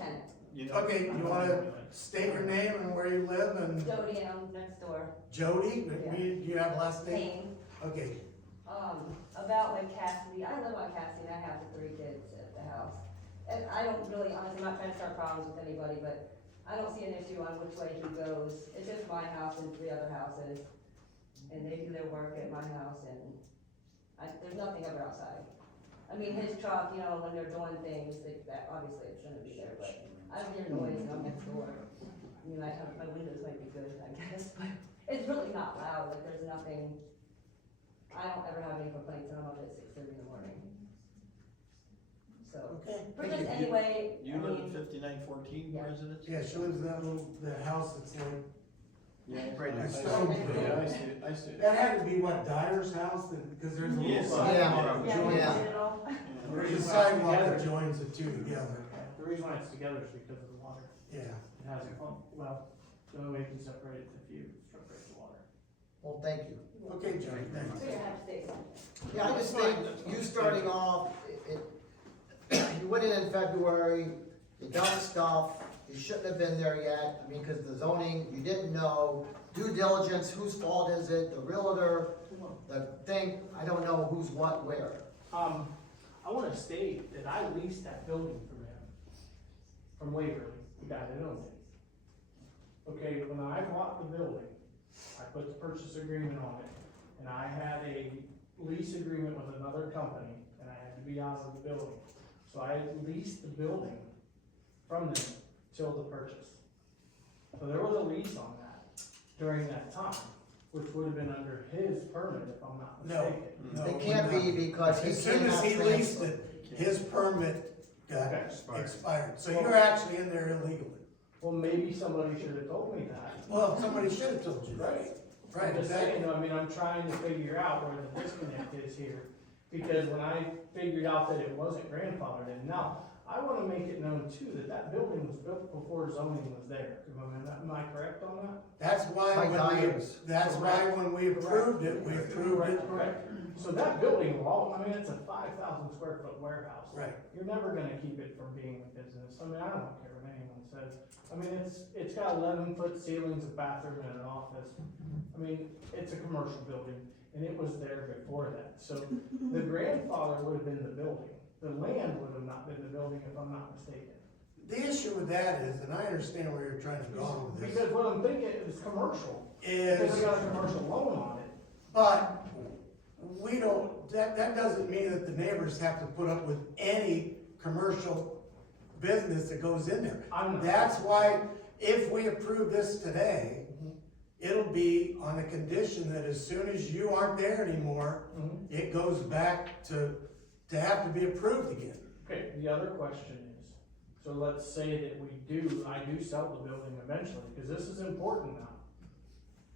you know. Okay, you wanna state your name and where you live and Jody, and I'm next door, Jody, Yeah. you have last name? Payne. Okay, About like Cassidy, I live on Cassidy, and I have the 3 kids at the house. And I don't really, honestly, I'm not trying to start problems with anybody, but I don't see an issue on which way he goes. It's just my house and 3 other houses, and they do their work at my house, and there's nothing ever outside. I mean, his truck, when they're doing things, that obviously it shouldn't be there, but I don't hear noise and I'm next door. I mean, my windows might be good, I guess, but it's really not loud, like there's nothing, I don't ever have any complaints, and I'm up at 6:30 in the morning. So, okay. but just anyway, You live in 5914 Yeah. residence? Yeah, she lives in that house that's like, Yeah, right next next door. Yeah, I see it. that had to be what, Dyer's house, because there's a little Yes. sidewalk yeah, that Yeah. you know, Yeah. There's a sidewalk that joins the two together, The reason why it's together is because of the water. yeah. It has a pump, well, the only way you can separate it is if you separate the water. Well, thank you. Okay, Jody, thanks. so you have to say something. Yeah, I just think you starting off, you went in February, you done stuff, you shouldn't have been there yet, I mean, cause the zoning, you didn't know, due diligence, whose fault is it, the realtor, the thing, I don't know who's what, where. I wanna state that I leased that building from him, from Waverly, the guy that owned it. Okay, when I bought the building, I put the purchase agreement on it, and I had a lease agreement with another company, and I had to be out of the building. So I leased the building from them till the purchase. So there was a lease on that during that time, which would have been under his permit if I'm not No. mistaken. No, It can't be because he As soon as cannot he leased transfer. it, his permit got Okay. expired, so you're actually in there illegally. Well, maybe somebody should have told me that. Well, somebody should have told you that. Right, I'm just saying, exactly. I mean, I'm trying to figure out where the disconnect is here, because when I figured out that it wasn't grandfathered in, now, I wanna make it known too, that that building was built before zoning was there, am I correct on that? That's why By that's why when we approved it, we approved it. Correct, so that building, well, I mean, it's a 5,000 square foot warehouse. Right. You're never gonna keep it from being a business, I mean, I don't care what anyone says, I mean, it's got 11-foot ceilings, a bathroom and an office. I mean, it's a commercial building, and it was there before that, so the grandfather would have been the building. The land would have not been the building if I'm not mistaken. The issue with that is, and I understand where you're trying to go with this, Because what I'm thinking is commercial, is, because we got a commercial loan on it. but we don't, that doesn't mean that the neighbors have to put up with any commercial business that goes in there. I'm not. That's why, if we approve this today, it'll be on the condition that as soon as you aren't there anymore, Mhm. it goes back to have to be approved again. Okay, the other question is, so let's say that I do sell the building eventually, because this is important now.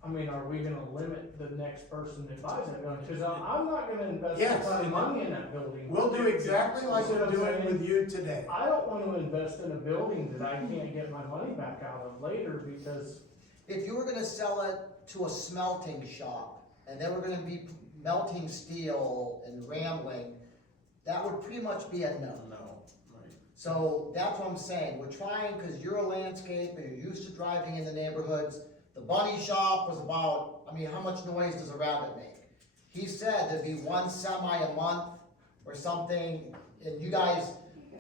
I mean, are we gonna limit the next person that buys that building? Because I'm not gonna invest Yes. a ton of money in that building. We'll do exactly like You see what we're I'm doing saying? with you today. I don't want to invest in a building that I can't get my money back out of later, because If you were gonna sell it to a smelting shop, and they were gonna be melting steel and rambling, that would pretty much be a no. No, right. So that's what I'm saying, we're trying, cause you're a landscaper, you're used to driving in the neighborhoods. The bunny shop was about, I mean, how much noise does a rabbit make? He said there'd be one semi a month or something, And you guys,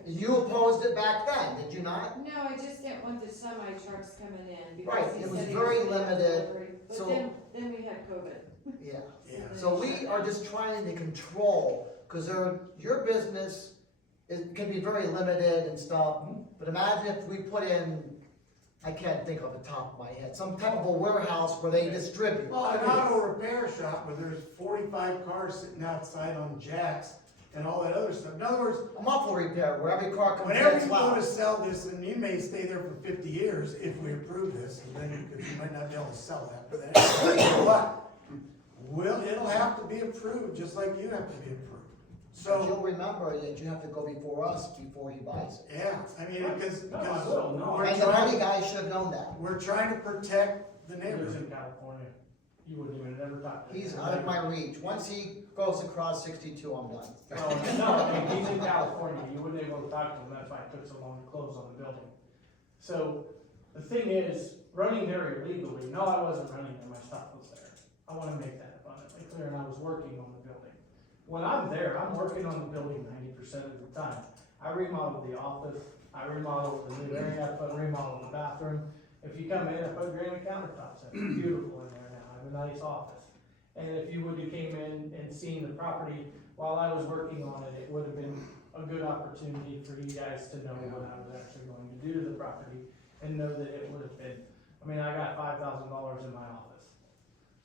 you opposed it back then, did you not? No, I just didn't want the semi trucks coming in Right, because he it was said he very gonna have limited, delivery. But so- then we had COVID. Yeah. Yeah. So we are just trying to control, cause your business can be very limited and stuff, but imagine if we put in, I can't think off the top of my head, some type of a warehouse where they distribute. Well, an auto repair shop where there's 45 cars sitting outside on jacks and all that other stuff. In other words, A muffler repair where every car comes in, whenever it's you go loud. to sell this, and you may stay there for 50 years if we approve this, and then you might not be able to sell that, but it'll have to be approved, just like you have to be approved. But you'll So, remember that you have to go before us before he buys it. yeah, I mean, because, No, I will, no, we're And the money trying, guy should have known that. we're trying to protect the He lives neighborhood. in California. You wouldn't even ever talk to him. He's out of my reach. Once he goes across 62, I'm done. No, I mean, he's in California, you wouldn't be able to talk to him, that's why it took so long to close on the building. So, the thing is, running there illegally, no, I wasn't running there, my stuff was there. I wanna make that abundantly clear, and I was working on the building. When I'm there, I'm working on the building 90% of the time. I remodeled the office, I remodeled the new area, I remodeled the bathroom. If you come in, I put granite countertops in, it's beautiful in there now, I have a nice office. And if you would've came in and seen the property while I was working on it, it would've been a good opportunity for you guys to know what I was actually going to do to the property and know that it would've been, I mean, I got $5,000 in my office.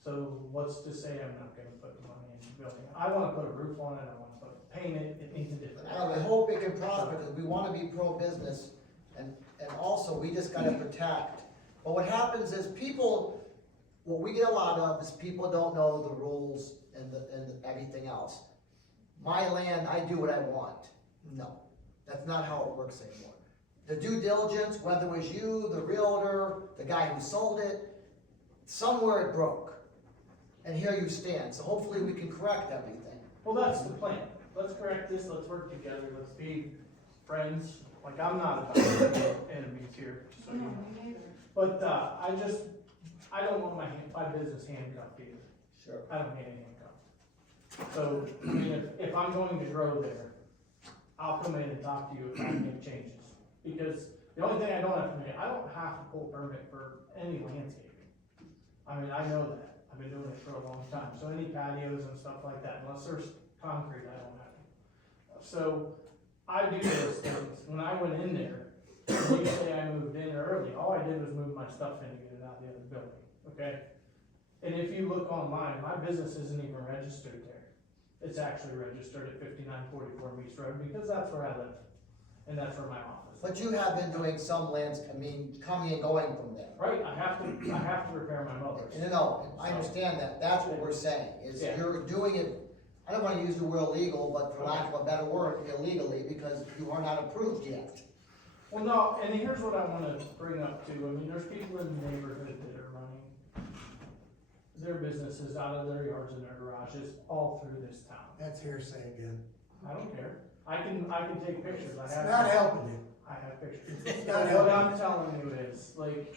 So what's to say I'm not gonna put money in the building? I wanna put a roof on it, I wanna paint it, it needs a different. I hope it can prosper because we wanna be pro-business and also we just gotta protect. But what happens is people, what we get a lot of is people don't know the rules and everything else. My land, I do what I want. No, that's not how it works anymore. The due diligence, whether it was you, the realtor, the guy who sold it, somewhere it broke. And here you stand, so hopefully we can correct everything. Well, that's the plan. Let's correct this, let's work together, let's be friends. Like, I'm not about to be enemies here, so you No, know. me neither. But, I don't want my business handcuffed either. Sure. I don't need any handcuffs. So, I mean, if I'm going to grow there, I'll come in and talk to you if I make changes. Because the only thing I don't have to make, I don't have to pull permit for any landscaping. I mean, I know that. I've been doing it for a long time. So any patios and stuff like that, unless there's concrete, I don't have to. So I do those things. When I went in there, you say I moved in early, all I did was move my stuff in and get it out of the other building, okay? And if you look online, my business isn't even registered there. It's actually registered at 5944 Meese Road because that's where I live. And that's where my office is. But you have been doing some coming and going from there. Right, I have to repair my motors. No, I understand that, that's what we're saying, is Yeah. you're doing it, I don't wanna use the word illegal, but for lack of a better word, illegally, because you are not approved yet. Well, no, and here's what I wanna bring up too, I mean, there's people in the neighborhood that are running their businesses out of their yards and their garages all through this town. That's hearsay again. I don't care, I can take pictures, I It's have. not helping you. I have pictures. It's not What helping. I'm telling you is, like,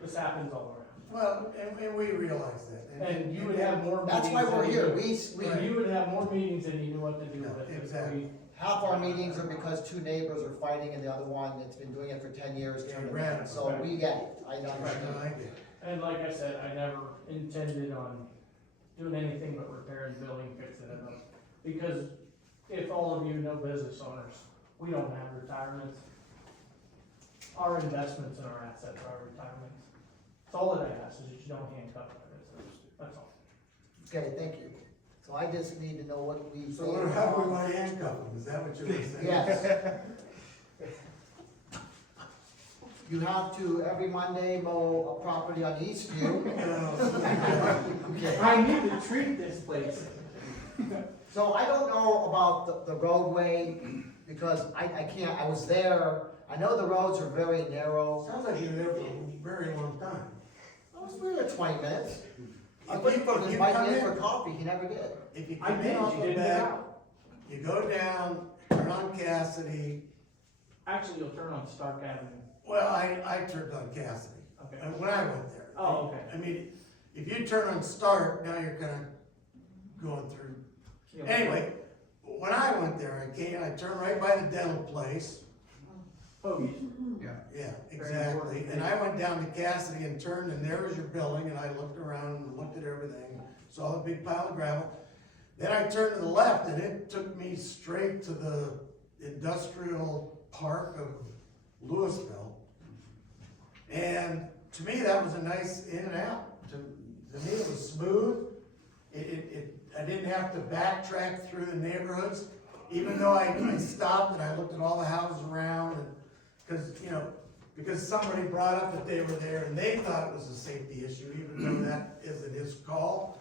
this happens all around. Well, and we realize that. And you would have more meetings. That's why we're than here, you- we, You would have more meetings than you knew what to do Yeah, with. if exactly. we- half our meetings are because two neighbors are fighting and the other one that's been doing it for 10 years, Yeah, turned it right. down. So we get it, I Right, no, understand. I get it. And like I said, I never intended on doing anything but repairing the building, fixing it up. Because if all of you know business owners, we don't have retirements. Our investments and our assets are retirements. It's all that I ask is that you don't handcuff my business, that's all. Okay, thank you. So I just need to know what we. So how do we want to handcuff them? Is that what you're saying? Yes. You have to, every Monday, mow a property on Eastview. Okay. I need to treat this place. So I don't know about the roadway, because I can't, I was there, I know the roads are very narrow. Sounds like you were there for a very long time. I was there 20 minutes. I If waited you- for if this you bike come in in- for coffee, he never did. If you I come in did, off you the didn't back, out. you go down, turn on Cassidy. Actually, you'll turn on Stark Avenue. Well, I turned on Cassidy. Okay. When I went there. Oh, okay. I mean, if you turn on Start, now you're kind of going through. You know, Anyway, when I went there, I turned right by the dental place. Oh, Yeah, exactly. And I went down to Cassidy and turned, and there was your building, and I looked around and looked at everything, saw the big pile of gravel. Then I turned to the left, and it took me straight to the industrial park of Louisville. And to me, that was a nice in and out. To me, it was smooth. I didn't have to backtrack through the neighborhoods, even though I stopped and I looked at all the houses around, and, because somebody brought up that they were there and they thought it was a safety issue, even though that isn't his call.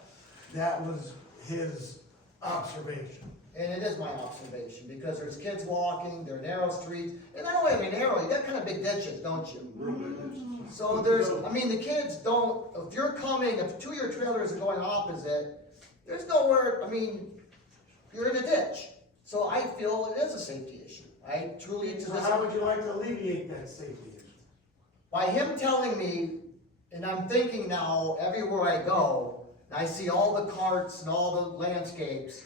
That was his observation. And it is my observation, because there's kids walking, they're narrow streets, and not only, narrow, you got kind of big ditches, don't you? So the kids don't, if you're coming, if two of your trailers are going opposite, there's nowhere, you're in a ditch. So I feel it is a safety issue. I truly, So how would you like to alleviate that safety issue? by him telling me, and I'm thinking now, everywhere I go, and I see all the carts and all the landscapes,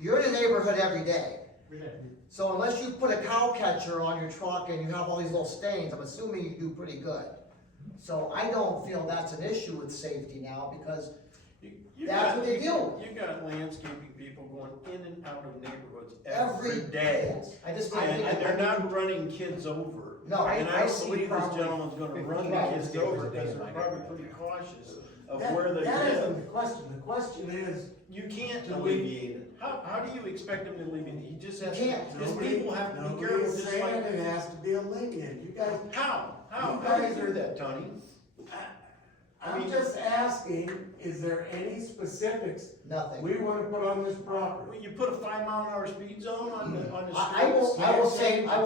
you're in a neighborhood every day. So unless you put a cow catcher on your truck and you have all these little stains, I'm assuming you do pretty good. So I don't feel that's an issue with safety now, because that's what they deal with. You got landscaping people going in and out of neighborhoods Every every day. Yes. I just don't think. And they're not running kids over. No, And I I don't see believe this probably gentleman's gonna run the 15 kids kids over, a day because in they're my probably neighborhood. pretty cautious of where they That isn't live. the question. The question is, You can't Do we- alleviate it. How do you expect them to alleviate it? He just has, You can't. his people have to be careful, nobody's just saying like. it has to be alleviated. You guys, How You do you guys do are- that, Tony? I'm just asking, is there any specifics Nothing. we wanna put on this property? Well, you put a 5-mile-an-hour speed zone on the streets? I will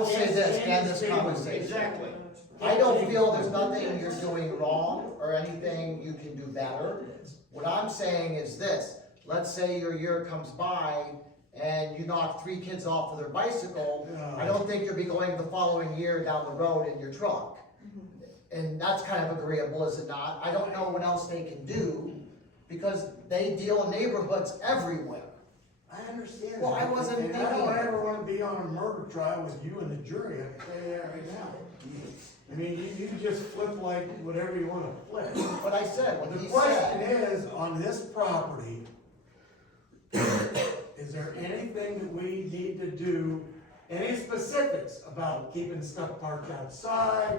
say this, to end this conversation. Exactly. I don't feel there's nothing you're doing wrong or anything you can do better. What I'm saying is this, let's say your year comes by and you knock 3 kids off of their bicycle, I don't think you'll be going the following year down the road in your truck. And that's kind of agreeable, is it not? I don't know what else they can do, because they deal in neighborhoods everywhere. I understand that. Well, I wasn't And I don't thinking- ever wanna be on a murder trial with you and the jury, I can tell you that right now. You just flip like whatever you wanna flip. But I said, what The he question said, is, on this property, is there anything that we need to do, any specifics about keeping stuff parked outside,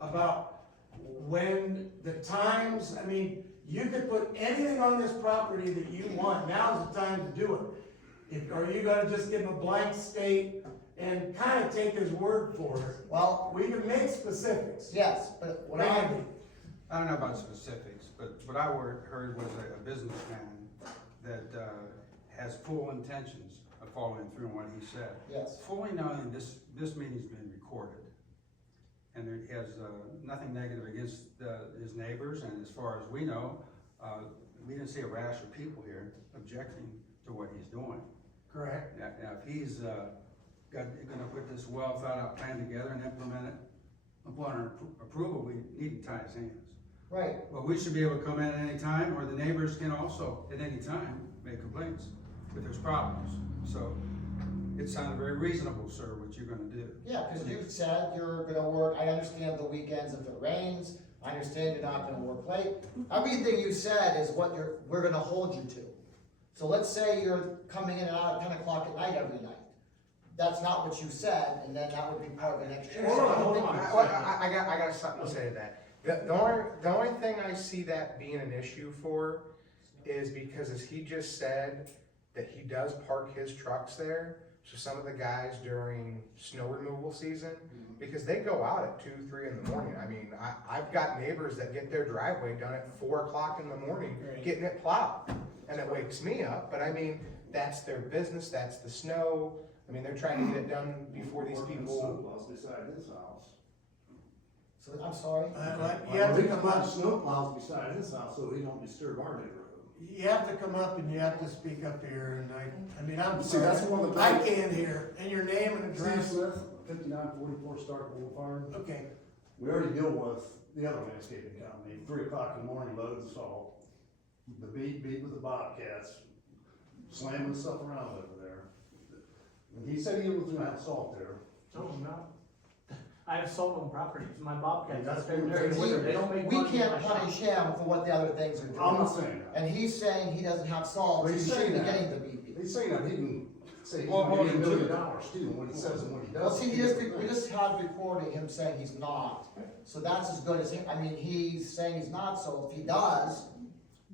about when the times, you could put anything on this property that you want, now's the time to do it. Are you gonna just give him a blank state and kinda take his word for it? well, We can make specifics. yes, but what Randy, I don't know about specifics, but what I heard was a businessman that has full intentions of following through on what he said. yes, Fully knowing this meeting's been recorded, and it has nothing negative against his neighbors, and as far as we know, we didn't see a rash of people here objecting to what he's doing. correct? Now, if he's gonna put this well thought out plan together and implement it upon our approval, we need to tie his hands. right. Well, we should be able to come in at any time, or the neighbors can also, at any time, make complaints if there's problems. So, it sounded very reasonable, sir, what you're gonna do. Yeah, because you said you're gonna work, I understand the weekends if it rains, I understand you're not gonna work late. Everything you said is what we're gonna hold you to. So let's say you're coming in and out at 10 o'clock at night every night. That's not what you said, and then that would be part of the next year. Hold on, hold on. I got something to say to that. The only thing I see that being an issue for is because, as he just said, that he does park his trucks there. So some of the guys during snow removal season, because they go out at 2, 3 in the morning. I've got neighbors that get their driveway done at 4 o'clock in the morning, getting it plowed. And it wakes me up, but that's their business, that's the snow. They're trying to get it done before these people. Snowplows beside his house. So, I'm sorry, You have to come up, Snowplows beside his house so he don't disturb our neighborhood. you have to come up and you have to speak up here, and I'm See, that's sorry, one of the- I can't hear, and your name and Steve address. Smith, 5944 Stark Boulevard. Okay, We already deal with the other landscaping company, 3 o'clock in the morning, load the salt. The beat with the bobcats, slamming stuff around over there. And he said he was gonna have salt there. No, I'm not. I have salt on properties, my bobcats, That's they're during the winter, they don't make We money. can't on my shop. punish him for what the other things are doing. I'm not saying that. And he's saying he doesn't have salt, But he he's shouldn't saying be that. getting the BP. He's saying that he can say he's Well, gonna get $1 well, million too, what he says and what he Well, does. see, we just had recording him saying he's not, so that's as good as, I mean, he's saying he's not, so if he does,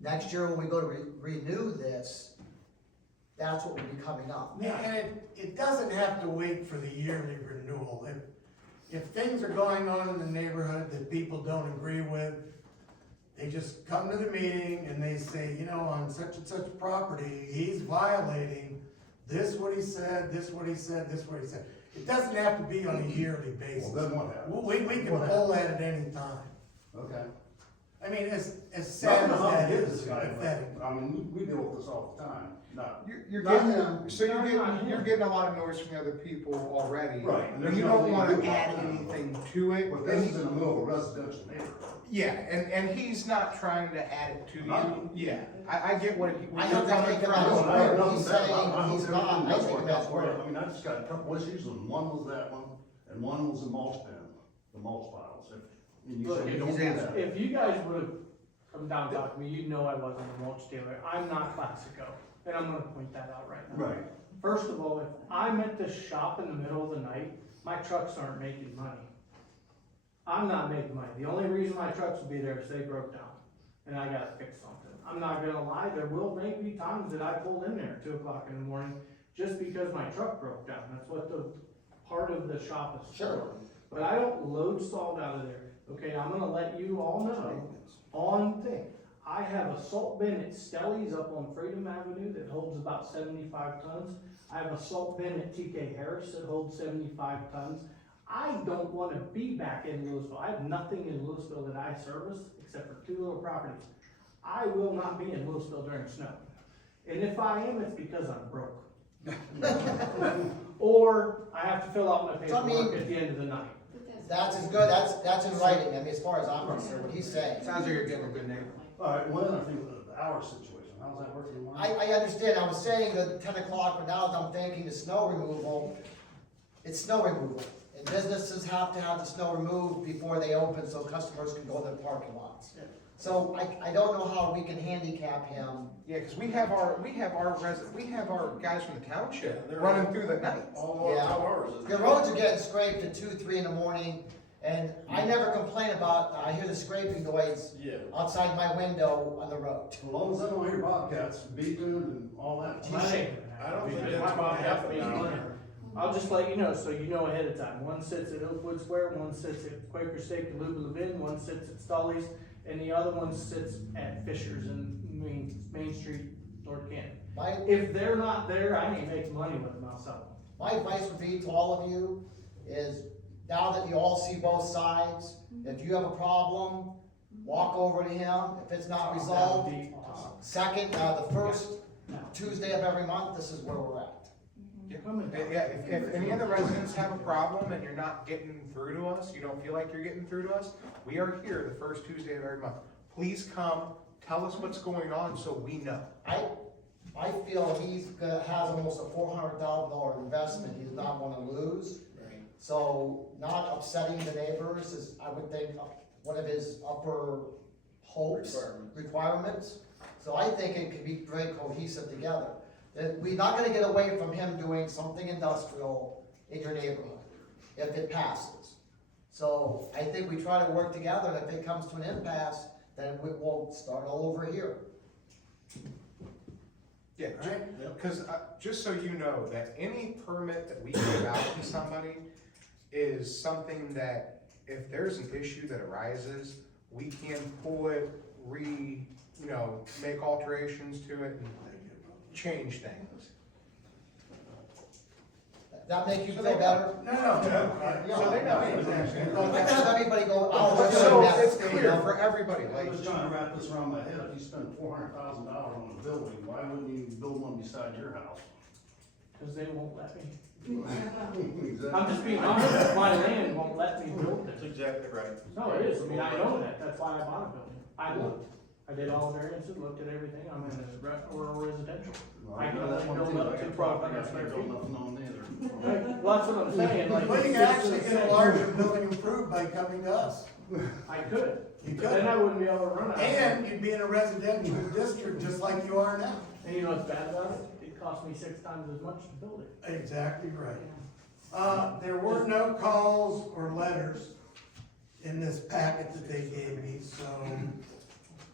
next year when we go to renew this, that's what will be coming up. Yeah, and it doesn't have to wait for the yearly renewal. If things are going on in the neighborhood that people don't agree with, they just come to the meeting and they say, you know, on such and such property, he's violating this what he said, this what he said, this what he said. It doesn't have to be on a yearly basis. Well, then what happens? We can pull that at any time. Okay. I mean, as sad as that Nothing is, this guy, pathetic. but, I mean, we deal with this all the time, not. You're Not getting, him. so No, not him. you're getting a lot of noise from the other people already. Right, and And there's you don't nothing you wanna can do about add that. anything to it. But this is in the middle of a residential neighborhood. Yeah, and he's not trying to add it to you. Yeah, I get what he. I have to take him out. Well, I have nothing He's bad. I saying hope he's not. everything I does take work him out out for for you. it. I mean, I just got a couple issues, and one was that one, and one was the mulch bin, the mulch piles. And you Look, said you if don't do that. If you guys would've come down and talked to me, you'd know I wasn't a mulch dealer, I'm not Classico, and I'm gonna point that out right now. Right. First of all, if I'm at the shop in the middle of the night, my trucks aren't making money. I'm not making money. The only reason my trucks will be there is they broke down, and I gotta fix something. I'm not gonna lie, there will maybe be times that I pulled in there at 2 o'clock in the morning, just because my truck broke down. That's what the part of the shop is for. Sure. But I don't load salt out of there. Okay, I'm gonna let you all know on thing. I have a salt bin at Stelly's up on Freedom Avenue that holds about 75 tons. I have a salt bin at TK Harris that holds 75 tons. I don't wanna be back in Louisville. I have nothing in Louisville that I service except for 2 little properties. I will not be in Louisville during snow. And if I am, it's because I'm broke. Or I have to fill out my So, I mean- paperwork at the end of the night. That's as good, that's in writing, I mean, as far as I'm concerned, what he's saying. Sounds like you're getting a good neighbor. All right, one other thing, our situation, how's that working? I understand, I was saying that 10 o'clock, but now I'm thinking the snow removal, it's snow removal. And businesses have to have the snow removed before they open, so customers can go to their parking lots. So I don't know how we can handicap him. Yeah, cause we have our guys from the township running through the night. All Yeah. ours. The roads are getting scraped at 2, 3 in the morning, and I never complain about, I hear the scraping noise Yeah. outside my window on the road. As long as I don't hear bobcats beeping and all that. I don't think that's My gonna bobcat happen being now. running. I'll just let you know, so you know ahead of time. One sits at Oakwood Square, one sits at Quaker Steak and Louis Levin, one sits at Stolly's, and the other one sits at Fisher's in Main Street, North Canton. My, If they're not there, I ain't making money with them, I'll sell them. my advice would be to all of you is, now that you all see both sides, if you have a problem, walk over to him. If it's not resolved, That would be awesome. second, the first Tuesday of every month, this is where we're at. Yeah, if any of the residents have a problem and you're not getting through to us, you don't feel like you're getting through to us, we are here the first Tuesday of every month. Please come, tell us what's going on so we know. I feel has almost a $400,000 investment he's not gonna lose. So not upsetting the neighbors is, I would think, one of his upper hopes, requirements. So I think it could be very cohesive together. That we're not gonna get away from him doing something industrial in your neighborhood, if it passes. So I think we try to work together, and if it comes to an impasse, then we'll start all over here. Yeah, because just so you know, that any permit that we give out to somebody is something that if there's an issue that arises, we can pull it, make alterations to it and change things. That make you feel better? No. So they know. I'd like to have everybody go, oh, So that's it's clear for everybody, I like, was trying to wrap this around my head, if you spend $400,000 on a building, why wouldn't you build one beside your house? Cause they won't let me. Exactly. I'm just being honest, my land won't let me build That's it. exactly right. No, it is, I mean, I know that, that's why I bought a building. I looked, I did all the variances, looked at everything, I'm in a rural residential. Well, I can know that only one build too. up I to got property, 1,200 I square can't build feet. nothing on either. Right, well, that's what I'm saying, like. Well, you can it's actually the get a same. larger building improved by coming to us. I could, You but then I could. wouldn't be able to run it. And you'd be in a residential district just like you are now. And you know what's bad about it? It cost me 6 times as much to build it. Exactly right. There were no calls or letters in this packet that they gave me, so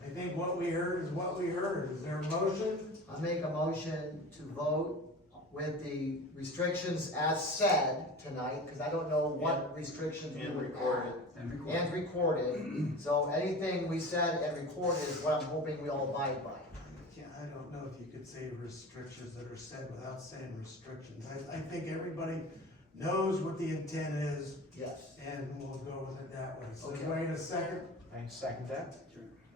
I think what we heard is what we heard. Is there a motion? I make a motion to vote with the restrictions as said tonight, because I don't know what restrictions we And would recorded. And record. And recorded, so anything we said and recorded is what I'm hoping we all abide by. Yeah, I don't know if you could say restrictions that are said without saying restrictions. I think everybody knows what the intent is, Yes. and we'll go with it that way. So Okay. wait a second. I second that.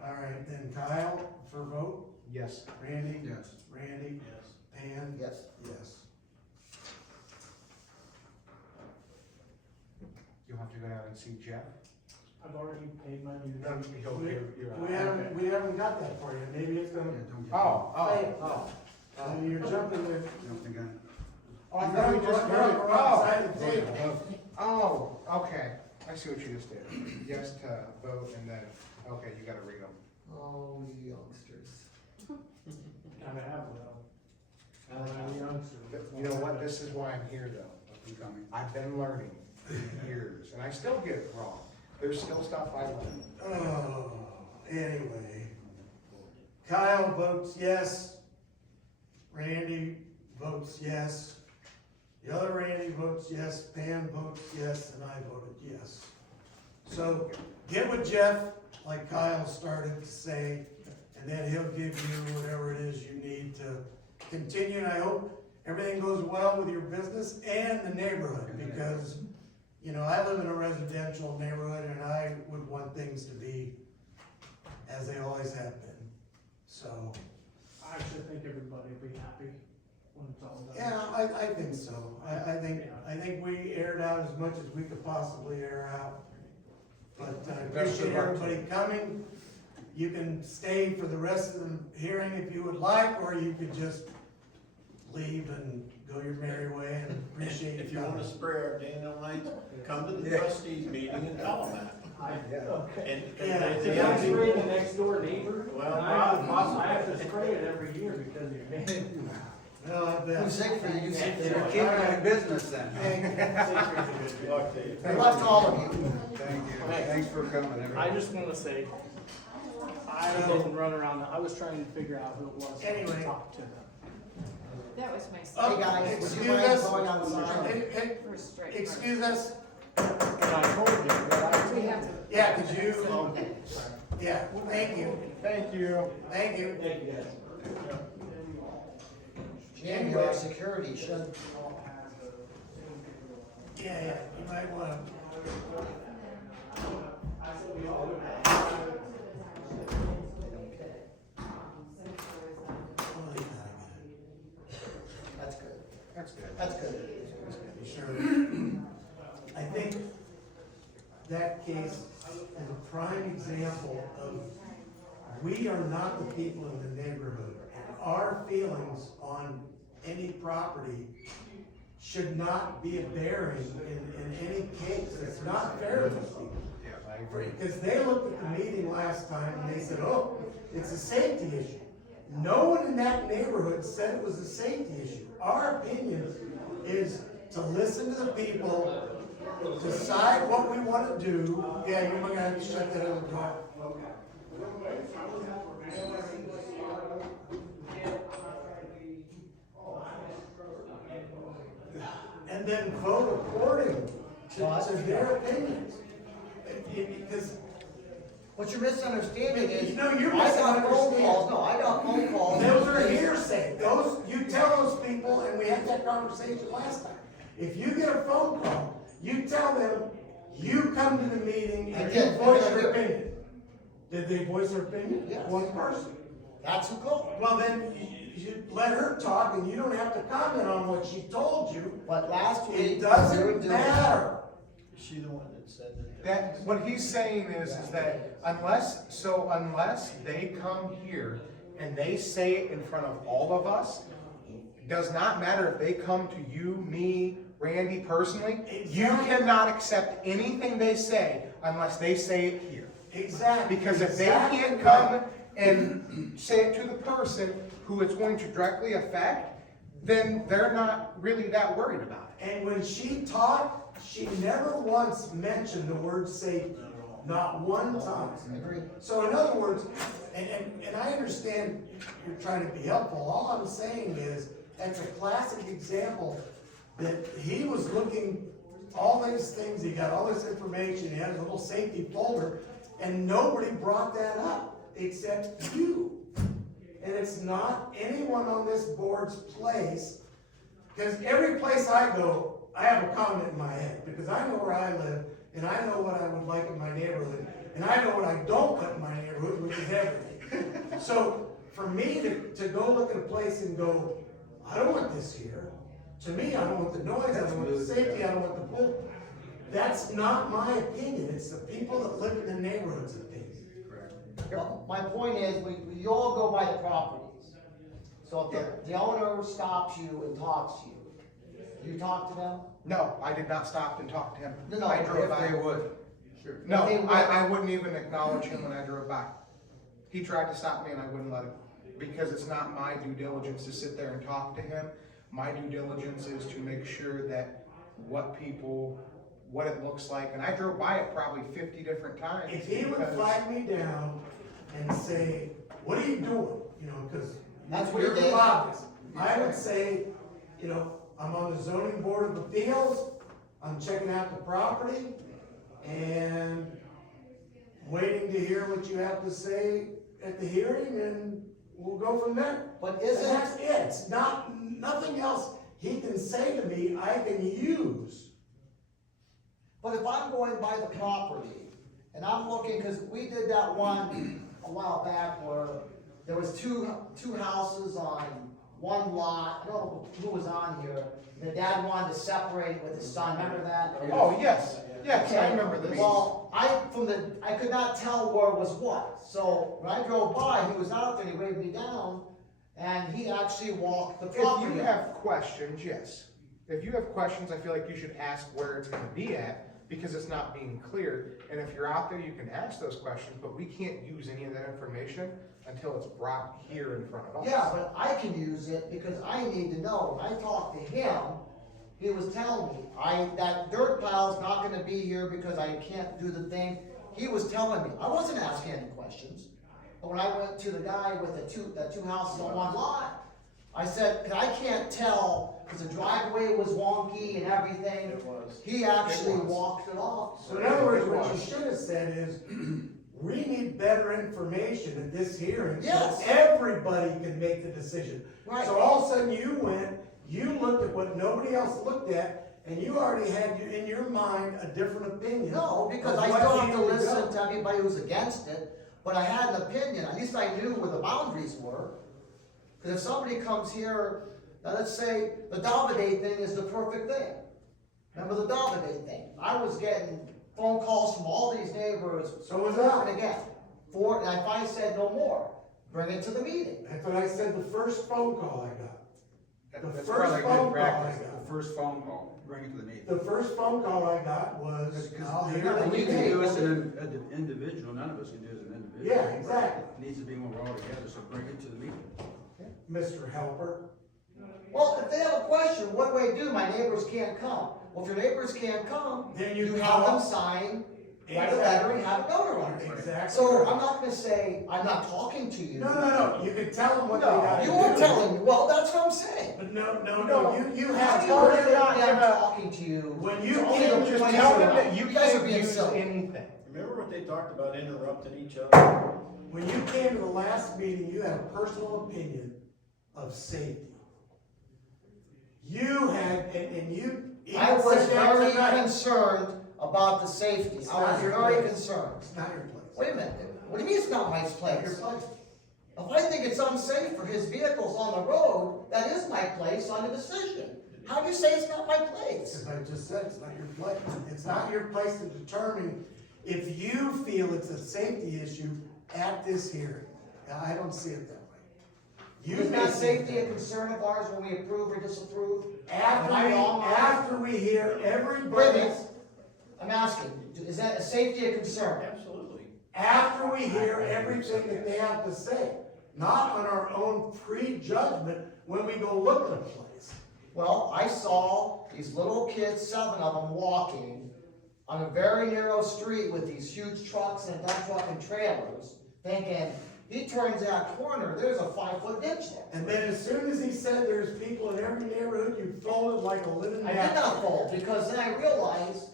All right, then Kyle for vote, Yes. Randy? Yes. Randy? Yes. Pam? Yes. Yes. You'll have to go down and see Jeff. I've already paid my dues. No, he'll, We haven't got that for you. Maybe it's Yeah, gonna, don't get. Oh. you're jumping with. Jump the gun. Oh, I thought we just voted. We're outside the table. Oh, okay. I see what you just did. Yes to vote and then, okay, you gotta read them. Oh, you youngsters. Gotta have though. I'm a youngster. You know what? This is why I'm here though. You coming? I've been learning for years and I still get it wrong. There's still stuff I learn. Oh, anyway. Kyle votes yes. Randy votes yes. The other Randy votes yes. Pam votes yes, and I voted yes. So get with Jeff, like Kyle started to say, and then he'll give you whatever it is you need to continue. And I hope everything goes well with your business and the neighborhood, because, you know, I live in a residential neighborhood and I would want things to be as they always have been. So, I actually think everybody will be happy when it's all done. yeah, I think so. I think we aired out as much as we could possibly air out. But I appreciate everybody coming. You can stay for the rest of the hearing if you would like, or you could just leave and go your merry way, and appreciate If you you wanna coming. spray our Danielites, come to the trustees meeting and tell them that. Okay. And, Yeah. cause If I spray the next door neighbor, Well, I have to spray it every year because of your name. Well, I bet. Who's sick for you? Sick Yeah. for you. Keep my business then. Good luck to you. Good luck to all of you. Thank you. Thanks for coming, everybody. I just wanna say, I didn't run around, I was trying to figure out who it was Anyway. to talk to them. That was my Hey, guys, would you Excuse mind us. going outside? Hey, first strike. excuse us. And I told you that We have to. Yeah, could you? Yeah, thank you. Thank you. Thank you. Thank you guys. Jim, your security should, Yeah, you might wanna. that's good, That's good. that's good. Sure. I think that case is a prime example of, we are not the people in the neighborhood. And our feelings on any property should not be a bearing in any case. It's not fair to these people. Yeah, I agree. Because they looked at the meeting last time and they said, oh, it's a safety issue. No one in that neighborhood said it was a safety issue. Our opinion is to listen to the people, decide what we want to do. Yeah, you're gonna have to shut that other door. And then vote according to their opinions. Because What you're misunderstanding is, You know, you're I got phone misunderstanding. calls, no, I got phone calls. those are hearsay. Those, you tell those people, and we had that conversation last time. If you get a phone call, you tell them, you come to the meeting and you I did. voice your opinion. Did they voice their opinion? Yes. One person. That's who called. Well, then, you let her talk, and you don't have to comment on what she told you. But last week. It we doesn't were doing- matter. Is she the one that that said that. That, what he's saying is that unless they come here and they say it in front of all of us, does not matter if they come to you, me, Randy personally, you cannot accept anything they say unless they say it here. Exactly. Because if they Exactly can't right. come and say it to the person who it's going to directly affect, then they're not really that worried about it. And when she talked, she never once mentioned the word safety, not one time. I agree. So in other words, and I understand you're trying to be helpful, all I'm saying is, that's a classic example that he was looking, all these things, he got all this information, he had his little safety folder, and nobody brought that up except you. And it's not anyone on this board's place, because every place I go, I have a comment in my head, because I know where I live, and I know what I would like in my neighborhood, and I know what I don't want in my neighborhood, which is everything. So, for me to go look at a place and go, I don't want this here, to me, I don't want the noise, I don't want the safety, I don't want the pool. That's not my opinion, it's the people that live in the neighborhood's opinion. Well, my point is, we all go by the properties. So if the owner stops you and talks to you, you talk to them? No, I did not stop and talk to him. No, I drove by. If they would, sure. No, They would. I wouldn't even acknowledge him when I drove by. He tried to stop me and I wouldn't let him, because it's not my due diligence to sit there and talk to him. My due diligence is to make sure that what it looks like, and I drove by it probably 50 different times. If he would because- flag me down and say, what are you doing? You know, because That's what he you're did. the obvious. I would say, you know, I'm on the zoning board of appeals, I'm checking out the property, and waiting to hear what you have to say at the hearing, and we'll go from there. But And isn't, that's it, it's not, nothing else he can say to me I can use. but if I'm going by the property, and I'm looking, cause we did that one a while back where there was two houses on one lot, I don't know who was on here, the dad wanted to separate it with his son, remember that? Oh, yes, yes, I Okay, remember this. Well, I could not tell where was what, so when I drove by, he was out there, and he waved me down, and he actually walked the If property. you have questions, yes. If you have questions, I feel like you should ask where it's gonna be at, because it's not being cleared. And if you're out there, you can ask those questions, but we can't use any of that information until it's brought here in front of us. Yeah, but I can use it because I need to know. When I talked to him, he was telling me, that dirt pile's not gonna be here because I can't do the thing. He was telling me, I wasn't asking any questions. But when I went to the guy with the two houses on one lot, I said, 'cause I can't tell, cause the driveway was wonky and everything. It was. He actually It was. walked it off. So in other words, what you should have said is, we need better information at this hearing. Yes. So everybody can make the decision. Right. So all of a sudden you went, you looked at what nobody else looked at, and you already had in your mind a different opinion. No, because of I what still have to needed listen go. to everybody who's against it, but I had an opinion, at least I knew where the boundaries were. Because if somebody comes here, now let's say the Davide thing is the perfect thing. Remember the Davide thing? I was getting phone calls from all these neighbors. So was over I. and again. And if I said no more, bring it to the meeting. That's what I said the first phone call I got. The That's first probably phone good call practice, I got. the first phone call, bring it to the meeting. The first phone call I got was, I'll There's hear nothing what you you can do need. as an individual, none of us can do as an individual. Yeah, exactly. It needs to be when we're all together, so bring it to the meeting. Mr. Helper. Well, if they have a question, what do I do? My neighbors can't come. Well, if your neighbors can't come, Then you you have them call. sign, write a letter and have it notarized. Exactly. So I'm not gonna say, I'm not talking to you. No, you can tell them what they No, gotta do. You are telling me, well, that's what I'm saying. But no, you How have do to. you We're really not think I'm gonna- talking to you? When you Only can't the Just points tell are them out. that you guys are can't being use silly. anything. Remember what they talked about interrupting each other? When you came to the last meeting, you had a personal opinion of safety. You had, and you even I was said that very tonight. concerned about the safety. It's I not was your very place. concerned. It's not your place. Wait a minute, what do you mean it's not my Your place? place. If I think it's unsafe for his vehicles on the road, that is my place on the decision. How do you say it's not my place? As I just said, it's not your place. It's not your place to determine if you feel it's a safety issue at this hearing. I don't see it that way. Is may that see it safety a that way. concern of ours when we approve or disapprove? Am After I we, wrong on that? after we hear Wait a everybody, minute. I'm asking, is that a safety a concern? Absolutely. after we hear everything that they have to say, not on our own prejudgment when we go look at a place. Well, I saw these little kids, 7 of them, walking on a very narrow street with these huge trucks and dump truck and trailers, thinking, he turns that corner, there's a 5-foot ditch there. And then as soon as he said there's people in every neighborhood, you folded like a living I did napkin. not fold, because then I realized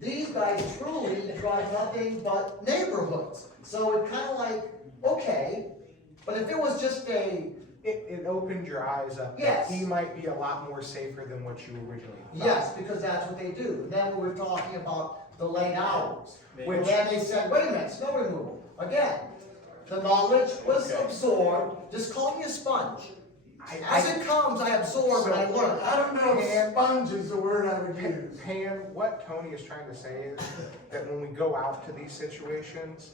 these guys truly drive nothing but neighborhoods. So it kinda like, okay, but if it was just a, It opened your eyes up. that Yes. He might be a lot more safer than what you originally thought. yes, because that's what they do. And then we were talking about the late hours. Maybe. And then they said, wait a minute, snow removal. Again, the knowledge was Okay. absorbed, just call me a sponge. As it comes, I absorb and I learn. I don't know if sponge is the word I would use. Pam, what Tony is trying to say is that when we go out to these situations,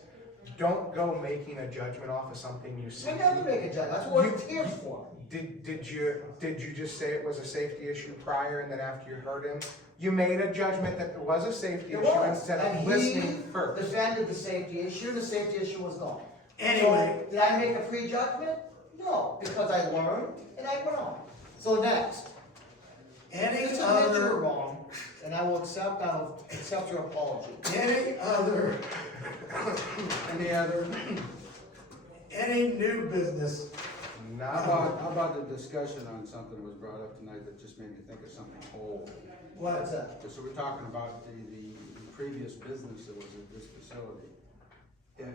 don't go making a judgment off of something you see. I never make a judgment, that's what it's here for. Did you just say it was a safety issue prior and then after you heard him? You made a judgment that it was a safety It issue was, instead of and he listening first. defended the safety issue, the safety issue was gone. Anyway. So, did I make a prejudgment? No, because I learned and I went on. So next, Any just admit you were other, wrong, and I will accept your apology. any new business? How about the discussion on something that was brought up tonight that just made me think of something old? What's that? So we're talking about the previous business that was at this facility. And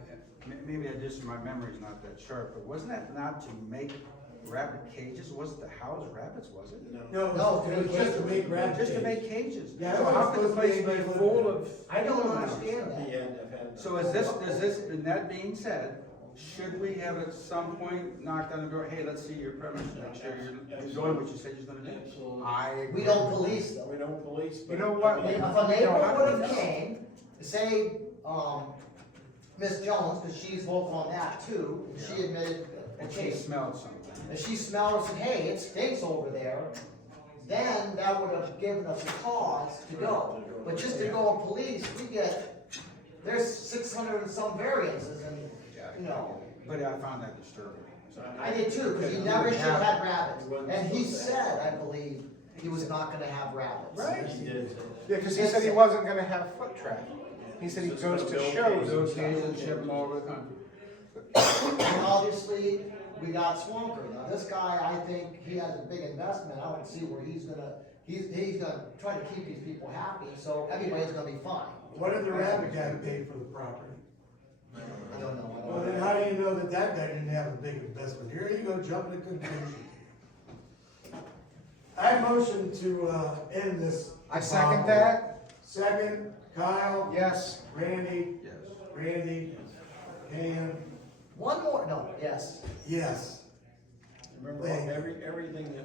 maybe my memory's not that sharp, but wasn't that not to make rabbit cages? Was it to house rabbits, was it? No, It was just to make rabbit Just to cages. make cages. Yeah, So it was how could the supposed to place be be like full little- of? I don't understand He that. had to have had. So does this, and that being said, should we have at some point knocked on the door, hey, let's see your premise, make sure you're doing what you said you're gonna do? Absolutely. I agree. We don't police them. We don't police, but. You know what? I mean, If a neighbor would have came, say, Miss Jones, because she's vocal on that too, and she admitted, And she okay, smelled something. and she smelled and said, hey, it stinks over there, then that would have given us a cause to go. But just to go to police, there's 600 and some variances and, you know, But I found that disturbing. I did too, because he never should have had rabbits. And he said, I believe, he was not gonna have rabbits. Right. He did. Yeah, because he said he wasn't gonna have foot traffic. He said he Just goes gonna to build shows. Those cages and ship them all over the country. And obviously, we got Swamper. Now, this guy, I think he has a big investment. I don't see where he's gonna try to keep these people happy, so everybody's gonna be fine. What did the rabbit guy pay for the property? I don't know. Well, then how do you know that that guy didn't have a big investment? Here you go, jumping to conclusions. I motion to, end this. I second that. Second, Kyle. Yes. Randy. Yes. Randy. Pam. One more, no, yes. Yes. Remember, everything that